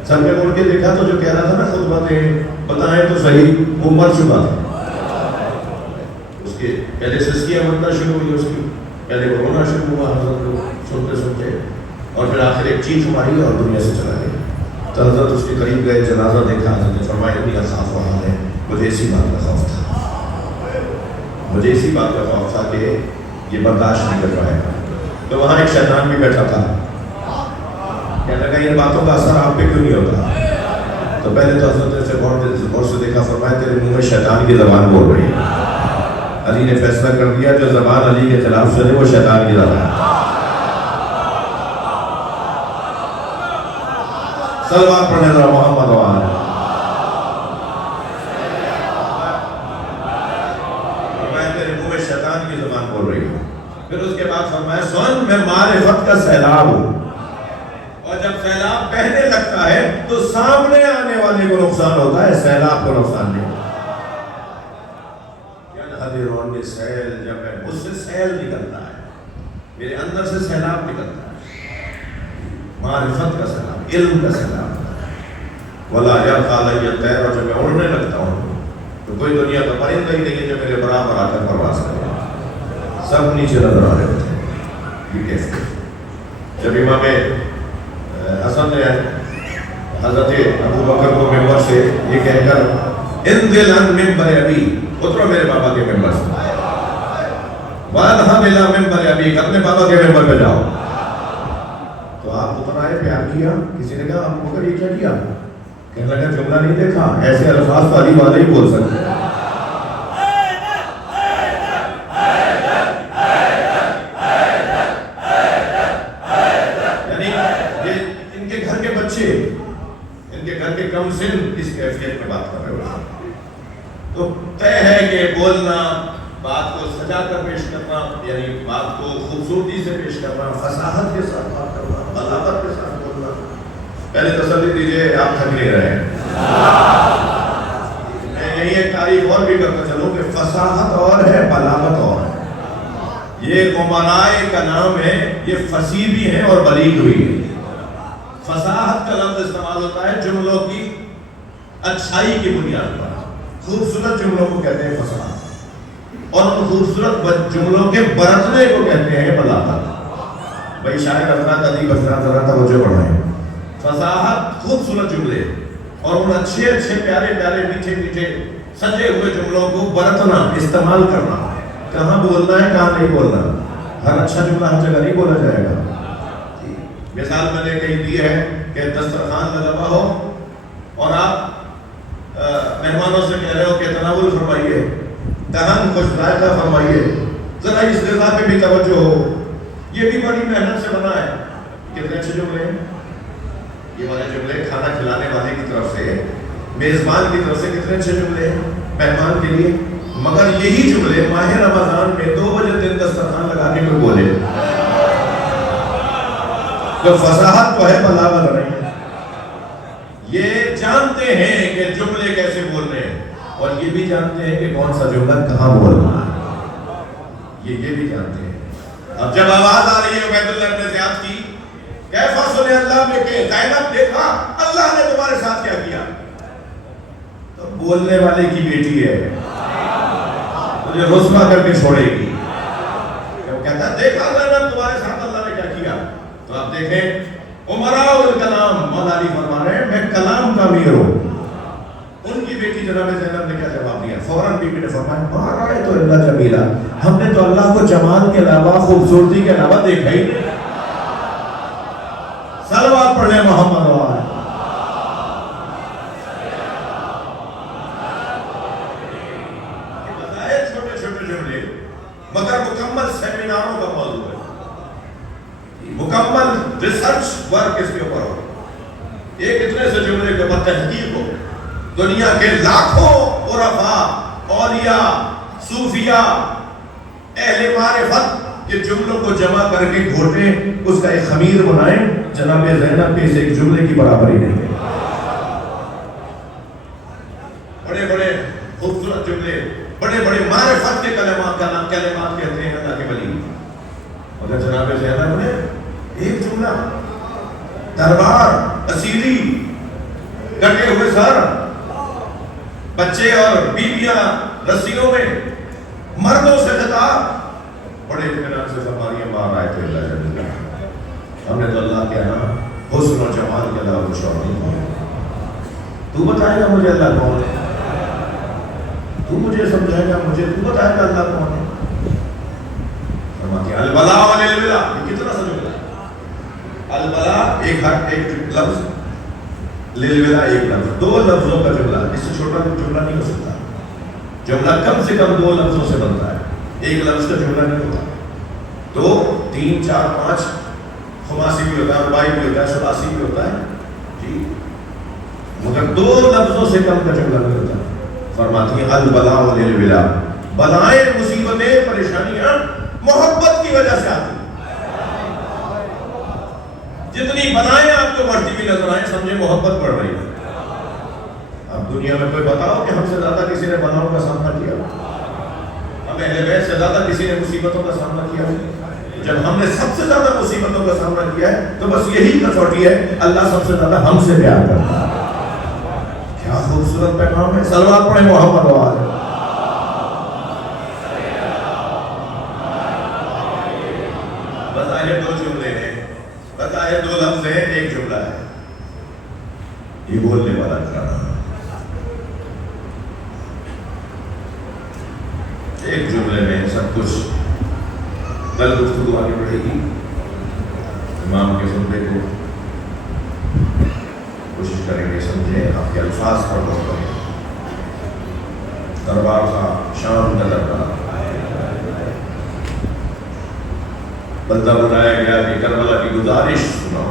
سر پہ مڑ کے دیکھا تو جو کہہ رہا تھا نا خود باتیں بتائیں تو صحیح، وہ مر چکا تھا. اس کے پہلے سسکیاں بننا شروع ہوئی، اس کی پہلے رونا شروع ہوا حضرت کو سنتے سنتے، اور پھر آخر ایک چیخ ماری اور دنیا سے چلا گیا. تو حضرت اس کے قریب گئے، جنازہ دیکھا، حضرت نے فرمایا اتنی خاف وہاں ہے. مجھے اسی بات کا خوف تھا، مجھے اسی بات کا خوف تھا کہ یہ برداشت نہیں کر پائے گا. تو وہاں ایک شیطان بھی بیٹھا تھا، کہنے لگا ان باتوں کا اثر آپ پہ کیوں نہیں ہوتا. تو پہلے تو حضرت نے غور سے دیکھا، فرمایا تیرے منہ میں شیطان کی زبان بول رہی ہے. علی نے فیصلہ کر دیا جو زبان علی کے خلاف چلے وہ شیطان کی زبان. صلوات پڑھنے ذرا محمد وآلہ. فرمایا تیرے منہ میں شیطان کی زبان بول رہی ہے. پھر اس کے بعد فرمایا سن میں معرفت کا سیلاب ہوں، اور جب سیلاب بہنے لگتا ہے تو سامنے آنے والے کو نقصان ہوتا ہے، سیلاب کو نقصان نہیں. يَنْحَدِرُ عَنِّ السَّيْلِ، جب میں مجھ سے سیل نکلتا ہے، میرے اندر سے سیلاب نکلتا ہے، معرفت کا سیلاب، علم کا سیلاب. وَلَا يَبْقَى عَلَيَّ الطَّيْرُ، اور جب میں اڑنے لگتا ہوں تو کوئی دنیا کا پرندہ ہی نہیں ہے جو میرے برابر آ کر پرواز کرے. سب نیچے نظر آ رہے ہوتے ہیں. یہ کیسے؟ جب امام حسن نے حضرت ابو بکر کو ممبر سے یہ کہہ کر انزل عن ممبر ابی، اترو میرے بابا کے ممبر سے، واذهب الى ممبر ابی، اپنے بابا کے ممبر پہ جاؤ. تو آپ اتر آئے، پیار کیا. کسی نے کہا ابو بکر یہ کیا کیا؟ کہنے لگا جملہ نہیں دیکھا، ایسے الفاظ تو علی والے ہی بول سکتے ہیں. کم سن اس کیفیت میں بات کر رہے ہو. تو طے ہے کہ بولنا، بات کو سجا کر پیش کرنا، یعنی بات کو خوبصورتی سے پیش کرنا، فصاحت کے ساتھ بات کرنا، بلاغت کے ساتھ بولنا. پہلے تسلی دیجئے آپ تھک نہیں رہے. میں یہی ایک تعریف اور بھی کرتا چلوں کہ فصاحت اور ہے، بلاغت اور ہے. یہ امراء کا نام ہے، یہ فصیح بھی ہے اور بلیغ بھی ہے. فصاحت کا لفظ استعمال ہوتا ہے جملوں کی اچھائی کی بنیاد پر. خوبصورت جملوں کو کہتے ہیں فصاحت، اور ان خوبصورت جملوں کے برتنے کو کہتے ہیں بلاغت. بھائی شاعر حضرات، ادیب حضرات ذرا توجہ بڑھائیں. فصاحت خوبصورت جملے، اور ان اچھے اچھے پیارے پیارے میٹھے میٹھے سجے ہوئے جملوں کو برتنا، استعمال کرنا. کہاں بولنا ہے کہاں نہیں بولنا. ہر اچھا جملہ ہر جگہ نہیں بولا جائے گا. مثال میں نے کہیں دی ہے کہ دسترخوان لگا ہوا ہو اور آپ مہمانوں سے کہہ رہے ہو کہ تناول فرمائیے، دہن خوش ذائقہ فرمائیے، ذرا اس غذا پہ بھی توجہ ہو، یہ بھی بڑی محنت سے بنا ہے. کتنے اچھے جملے ہیں یہ والے جملے. کھانا کھلانے والے کی طرف سے، میزبان کی طرف سے کتنے اچھے جملے ہیں مہمان کے لیے. مگر یہی جملے ماہ رمضان میں 2 بجے دن دسترخوان لگا کے کوئی بولے. تو فصاحت تو ہے، بلاغت نہیں ہے. یہ جانتے ہیں کہ جملے کیسے بول رہے ہیں، اور یہ بھی جانتے ہیں کہ کون سا جملہ کہاں بولنا ہے. یہ بھی جانتے ہیں. اب جب آواز آ رہی ہے عبید اللہ ابن زیاد کی، کیفا سنے اللہ میں کہ زینب دیکھا اللہ نے تمہارے ساتھ کیا کیا. تو بولنے والے کی بیٹی ہے, مجھے رسوا کر کے چھوڑے گی. جب کہتا ہے دیکھا زینب تمہارے ساتھ اللہ نے کیا کیا, تو آپ دیکھیں عمراء الکلام مولا علی فرما رہے ہیں میں کلام کا امیر ہوں. ان کی بیٹی جناب زینب نے کیا جواب دیا؟ فوراً بیٹی نے فرمایا ما رأیت الا جمیلا, ہم نے تو اللہ کو جمال کے علاوہ خوبصورتی کے علاوہ دیکھا ہی نہیں. صلوات پڑھ لیں محمد وآلہ. بتائے چھوٹے چھوٹے جملے مگر مکمل سیمیناروں کا موضوع ہے, مکمل ریسرچ ورک اس کے اوپر ہو. ایک اتنے سے جملے کے اوپر تحقیق ہو. دنیا کے لاکھوں عرفاء, اولیاء, صوفیاء, اہل معرفت کے جملوں کو جمع کر کے گھوٹیں, اس کا ایک خمیر بنائیں. جناب زینب کے اس ایک جملے کی برابری نہیں ہے. بڑے بڑے خوبصورت جملے, بڑے بڑے معرفت کے کلمات کہتے ہیں اللہ کے ولی, مگر جناب زینب نے ایک جملہ, دربار اسیری, کٹے ہوئے سر, بچے اور بیویاں رسیوں میں, مردوں سے خطاب, بڑے اطمینان سے فرمایا ما رأیت الا جمیلا, ہم نے تو اللہ کے یہاں حسن و جمال کے علاوہ کچھ اور نہیں کیا. تو بتائے گا مجھے اللہ کون ہے, تو مجھے سمجھائے گا, مجھے تو بتائے گا اللہ کون ہے. فرماتی البلاء والولا, یہ کتنا سا جملہ ہے. البلاء ایک لفظ, للولا ایک لفظ, دو لفظوں کا جملہ, اس سے چھوٹا جملہ نہیں ہو سکتا. جملہ کم سے کم دو لفظوں سے بنتا ہے, ایک لفظ کا جملہ نہیں ہوتا. دو, تین, چار, پانچ, خماسی بھی ہوتا ہے, رباعی بھی ہوتا ہے, ثلاثی بھی ہوتا ہے جی, مگر دو لفظوں سے کم کا جملہ نہیں ہوتا. فرماتی ہیں البلاء والولا, بلائیں, مصیبتیں, پریشانیاں محبت کی وجہ سے آتی. جتنی بلائیں آپ کو بڑھتی بھی نظر آئیں, سمجھے محبت بڑھ رہی ہے. اب دنیا میں کوئی بتاؤ کہ ہم سے زیادہ کسی نے بلاؤں کا سامنا کیا, ہم اہل بیت سے زیادہ کسی نے مصیبتوں کا سامنا کیا. جب ہم نے سب سے زیادہ مصیبتوں کا سامنا کیا ہے تو بس یہی کسوٹی ہے, اللہ سب سے زیادہ ہم سے پیار کرتا ہے. کیا خوبصورت پیغام ہے. صلوات پڑھیں محمد وآلہ. بتائیے دو جملے ہیں, بتائیے دو لفظ ہیں, ایک جملہ ہے. یہ بولنے والا کرانا, ایک جملے میں سب کچھ. کل گفتگو آگے بڑھے گی, امام کے خطبے کو کوشش کریں گے سمجھیں, آپ کے الفاظ پر غور کریں. دربار کا شام کا دربار, بندہ بنایا گیا کہ کربلا کی گزارش سنو.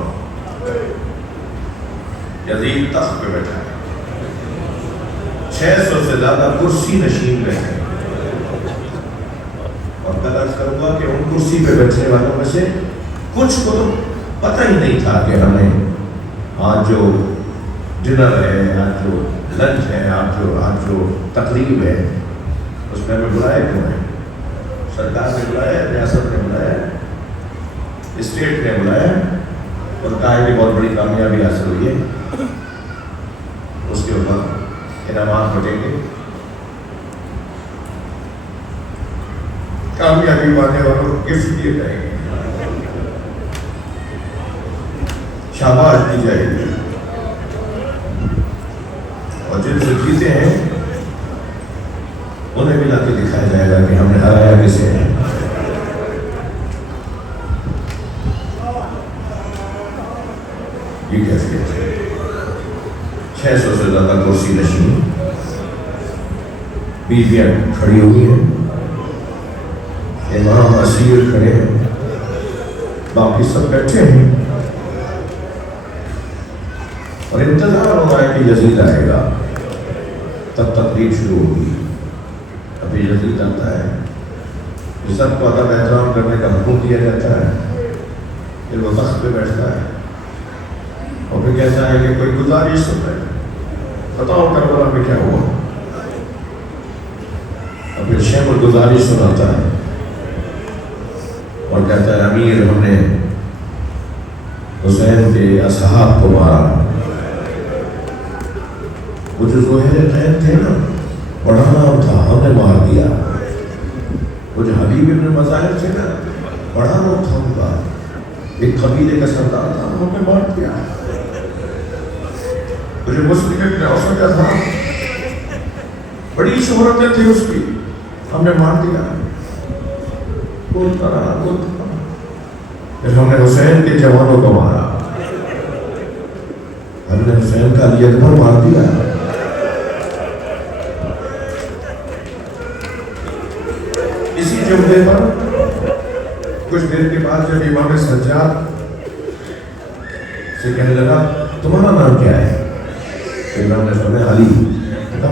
یزید تخت پہ بیٹھا ہے, 600 سے زیادہ کرسی نشین بیٹھے, اور کل عرض کروں گا کہ ان کرسی پہ بیٹھنے والوں میں سے کچھ کو تو پتہ ہی نہیں تھا کہ ہمیں آج جو ڈنر ہے, آج جو لنچ ہے, آج جو تقریب ہے, اس میں ہمیں بلایا کیوں ہے. سرکار نے بلایا, ریاست نے بلایا, اسٹیٹ نے بلایا, اور کہا ہے کہ بہت بڑی کامیابی حاصل ہوئی ہے, اس کے اوپر انعامات بٹیں گے. کامیابی پانے والوں کو گفٹ دیے جائیں گے, شاباش دی جائے گی, اور جن سے جیتے ہیں انہیں بھی لا کے دکھایا جائے گا کہ ہم نے ہرایا کسے ہیں. یہ کیفیت ہے. 600 سے زیادہ کرسی نشین, بیویاں کھڑی ہوئی ہیں, امام اسیر کھڑے ہیں, باقی سب بیٹھے ہیں, اور انتظار ہو رہا ہے کہ یزید آئے گا. تب تقریب شروع ہوگی. ابھی یزید آتا ہے, سب کو ادب احترام کرنے کا حکم دیا جاتا ہے, پھر وہ تخت پہ بیٹھتا ہے, اور پھر کہتا ہے کہ کوئی گزارش سن رہے, بتاؤ کربلا میں کیا ہوا. اور پھر شیخ گزارش سناتا ہے, اور کہتا ہے امیر ہم نے حسین کے اصحاب کو مارا. وہ جو زہیر خیر تھے نا، بڑا نام تھا، ہم نے مار دیا. وہ جو حبیب ابن مظاہر تھے نا، بڑا نام تھا ان کا، ایک قبیلے کا سردار تھا، ہم نے مار دیا. وہ جو مسلم ابن اوسط تھا، بڑی شہرتیں تھی اس کی، ہم نے مار دیا. بولتا رہا. پھر ہم نے حسین کے جوانوں کو مارا. ہم نے حسین کا علی اکبر مار دیا. اسی جملے پر کچھ دیر کے بعد جب امام سجاد سے کہنے لگا تمہارا نام کیا ہے؟ امام نے فرمایا علی.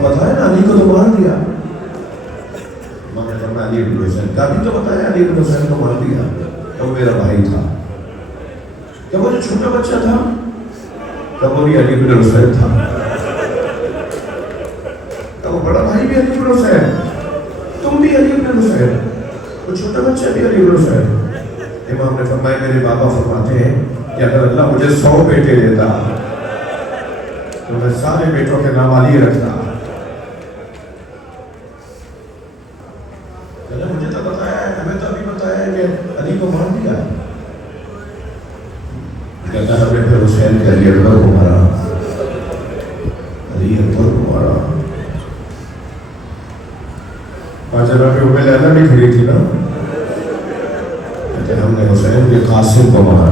بتایا نا علی کو تو مار دیا. امام نے فرمایا علی بن حسین کا بھی تو بتایا، علی بن حسین کو مار دیا. تو میرا بھائی تھا. جب وہ جو چھوٹا بچہ تھا تب وہ بھی علی بن حسین تھا. تب وہ بڑا بھائی بھی علی بن حسین، تم بھی علی بن حسین، وہ چھوٹا بچہ بھی علی بن حسین. امام نے فرمایا میرے بابا فرماتے ہیں کہ اگر اللہ مجھے 100 بیٹے دیتا تو میں سارے بیٹوں کے نام علی رکھتا. مجھے تو بتایا ہے، ہمیں تو ابھی بتایا ہے کہ علی کو مار دیا. کہتا ہے ہم نے پھر حسین کے علی اکبر کو مارا، علی اکبر کو مارا. جناب ام لیلہ بھی کھڑی تھی نا، کہتے ہم نے حسین کے قاسم کو مارا.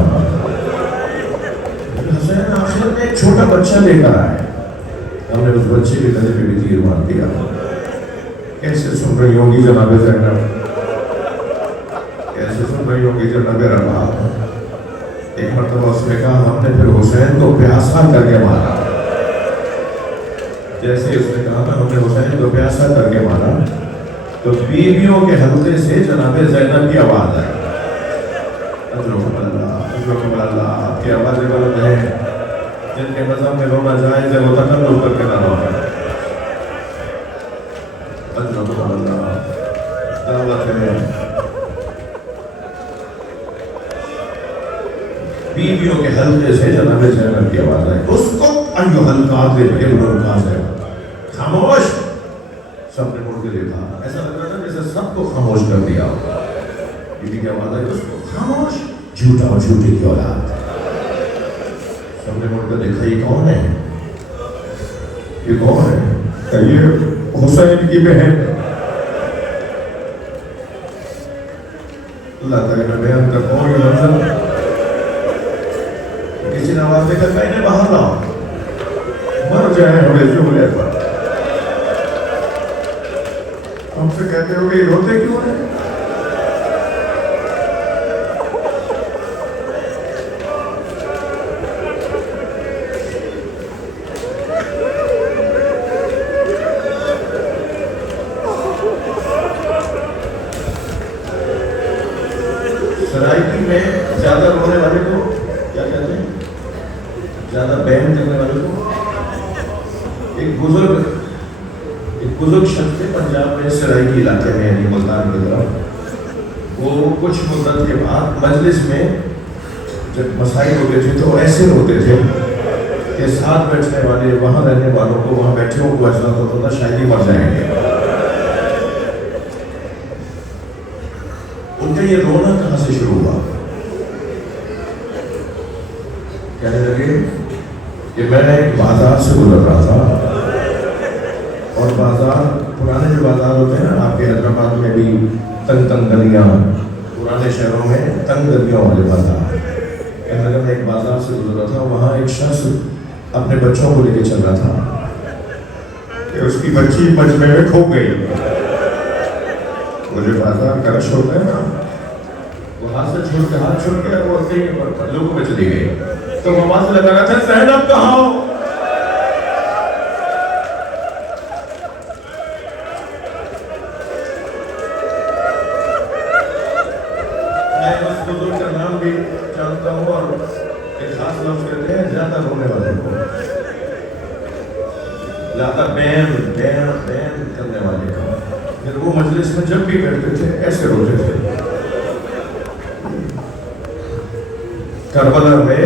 حسین آخر میں ایک چھوٹا بچہ لے کر آئے، ہم نے اس بچے کے گلے پہ بھی تیر مار دیا. کیسے سن رہی ہوگی جناب زینب، کیسے سن رہی ہوگی جناب رباب. ایک مرتبہ اس نے کہا ہم نے پھر حسین کو پیاسا کر کے مارا. جیسے اس نے کہا ہم نے حسین کو پیاسا کر کے مارا تو بیویوں کے حلقے سے جناب زینب کی آواز آئی. اجرکم اللہ، آپ کی آوازیں بلند ہیں، جن کے مذہب میں رونا جائز ہے وہ تکلف کر کے نہ رونا. اجرکم اللہ، دعوت ہے. بیویوں کے حلقے سے جناب زینب کی آواز آئی. اس کو ایھا القاذب ابن القاذب، خاموش. سب نے مڑ کے دیکھا، ایسا لگ رہا تھا جیسے سب کو خاموش کر دیا ہوگا. بیوی کی آواز آئی اس کو خاموش، جھوٹا اور جھوٹے کی اولاد. سب نے مڑ کر دیکھا یہ کون ہے، یہ کون ہے؟ کہ یہ حسین کی بہن. اللہ تعالیٰ نے بیان کر کون یہ منظر. کسی نے آواز دے کر کہیں نے باہر لاؤ، مر جائیں ہمیں جملے پر. ہم سے کہتے ہو کہ یہ روتے کیوں ہیں؟ سرائکی میں زیادہ رونے والے کو کیا کہتے ہیں؟ زیادہ بہن کرنے والے کو. ایک بزرگ شخص تھے پنجاب میں، سرائکی علاقے میں، یعنی ملتان کی طرف. وہ کچھ مدت کے بعد مجلس میں جب مسائل ہوتے تھے تو ایسے ہوتے تھے کہ ساتھ بیٹھنے والے وہاں رہنے والوں کو، وہاں بیٹھے ہوں کو ایسا ہوتا تھا شاید ہی مر جائیں گے. ان کا یہ رونا کہاں سے شروع ہوا؟ کہنے لگے کہ میں ایک بازار سے گزر رہا تھا، اور بازار، پرانے جو بازار ہوتے ہیں نا آپ کے حیدرآباد میں بھی تنگ گلیاں، پرانے شہروں میں تنگ گلیوں والے بازار. کہنے لگا میں ایک بازار سے گزر رہا تھا، وہاں ایک شخص اپنے بچوں کو لے کے چل رہا تھا کہ اس کی بچی مجمع میں کھو گئی. وہ جو بازار کا رش ہوتا ہے نا، وہ ہاتھ سے چھوڑ کے، ہاتھ چھوڑ کے وہ کہیں پر لوگوں میں چلی گئی. تو وہ آواز لگا رہا تھا زینب کہاں ہو؟ میں اس بزرگ کا نام بھی جانتا ہوں اور ایک خاص لفظ کہتے ہیں زیادہ رونے والے کو، زیادہ بین کرنے والے کو. پھر وہ مجلس میں جب بھی بیٹھتے تھے ایسے روتے تھے. کربلا میں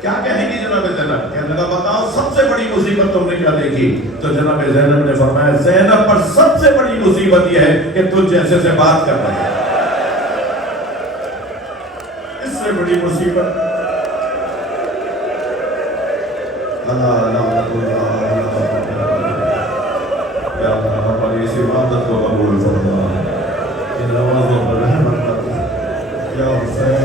کیا کہیں گی جناب زینب؟ کہنے لگا بتاؤ سب سے بڑی مصیبت تم نے کیا دیکھی؟ تو جناب زینب نے فرمایا زینب پر سب سے بڑی مصیبت یہ ہے کہ تجھ جیسے سے بات کر رہا ہے، اس سے بڑی مصیبت یا اللہ ہماری اس عبادت کو قبول فرما، ان نوازوں پر رحمت کر، یا حسین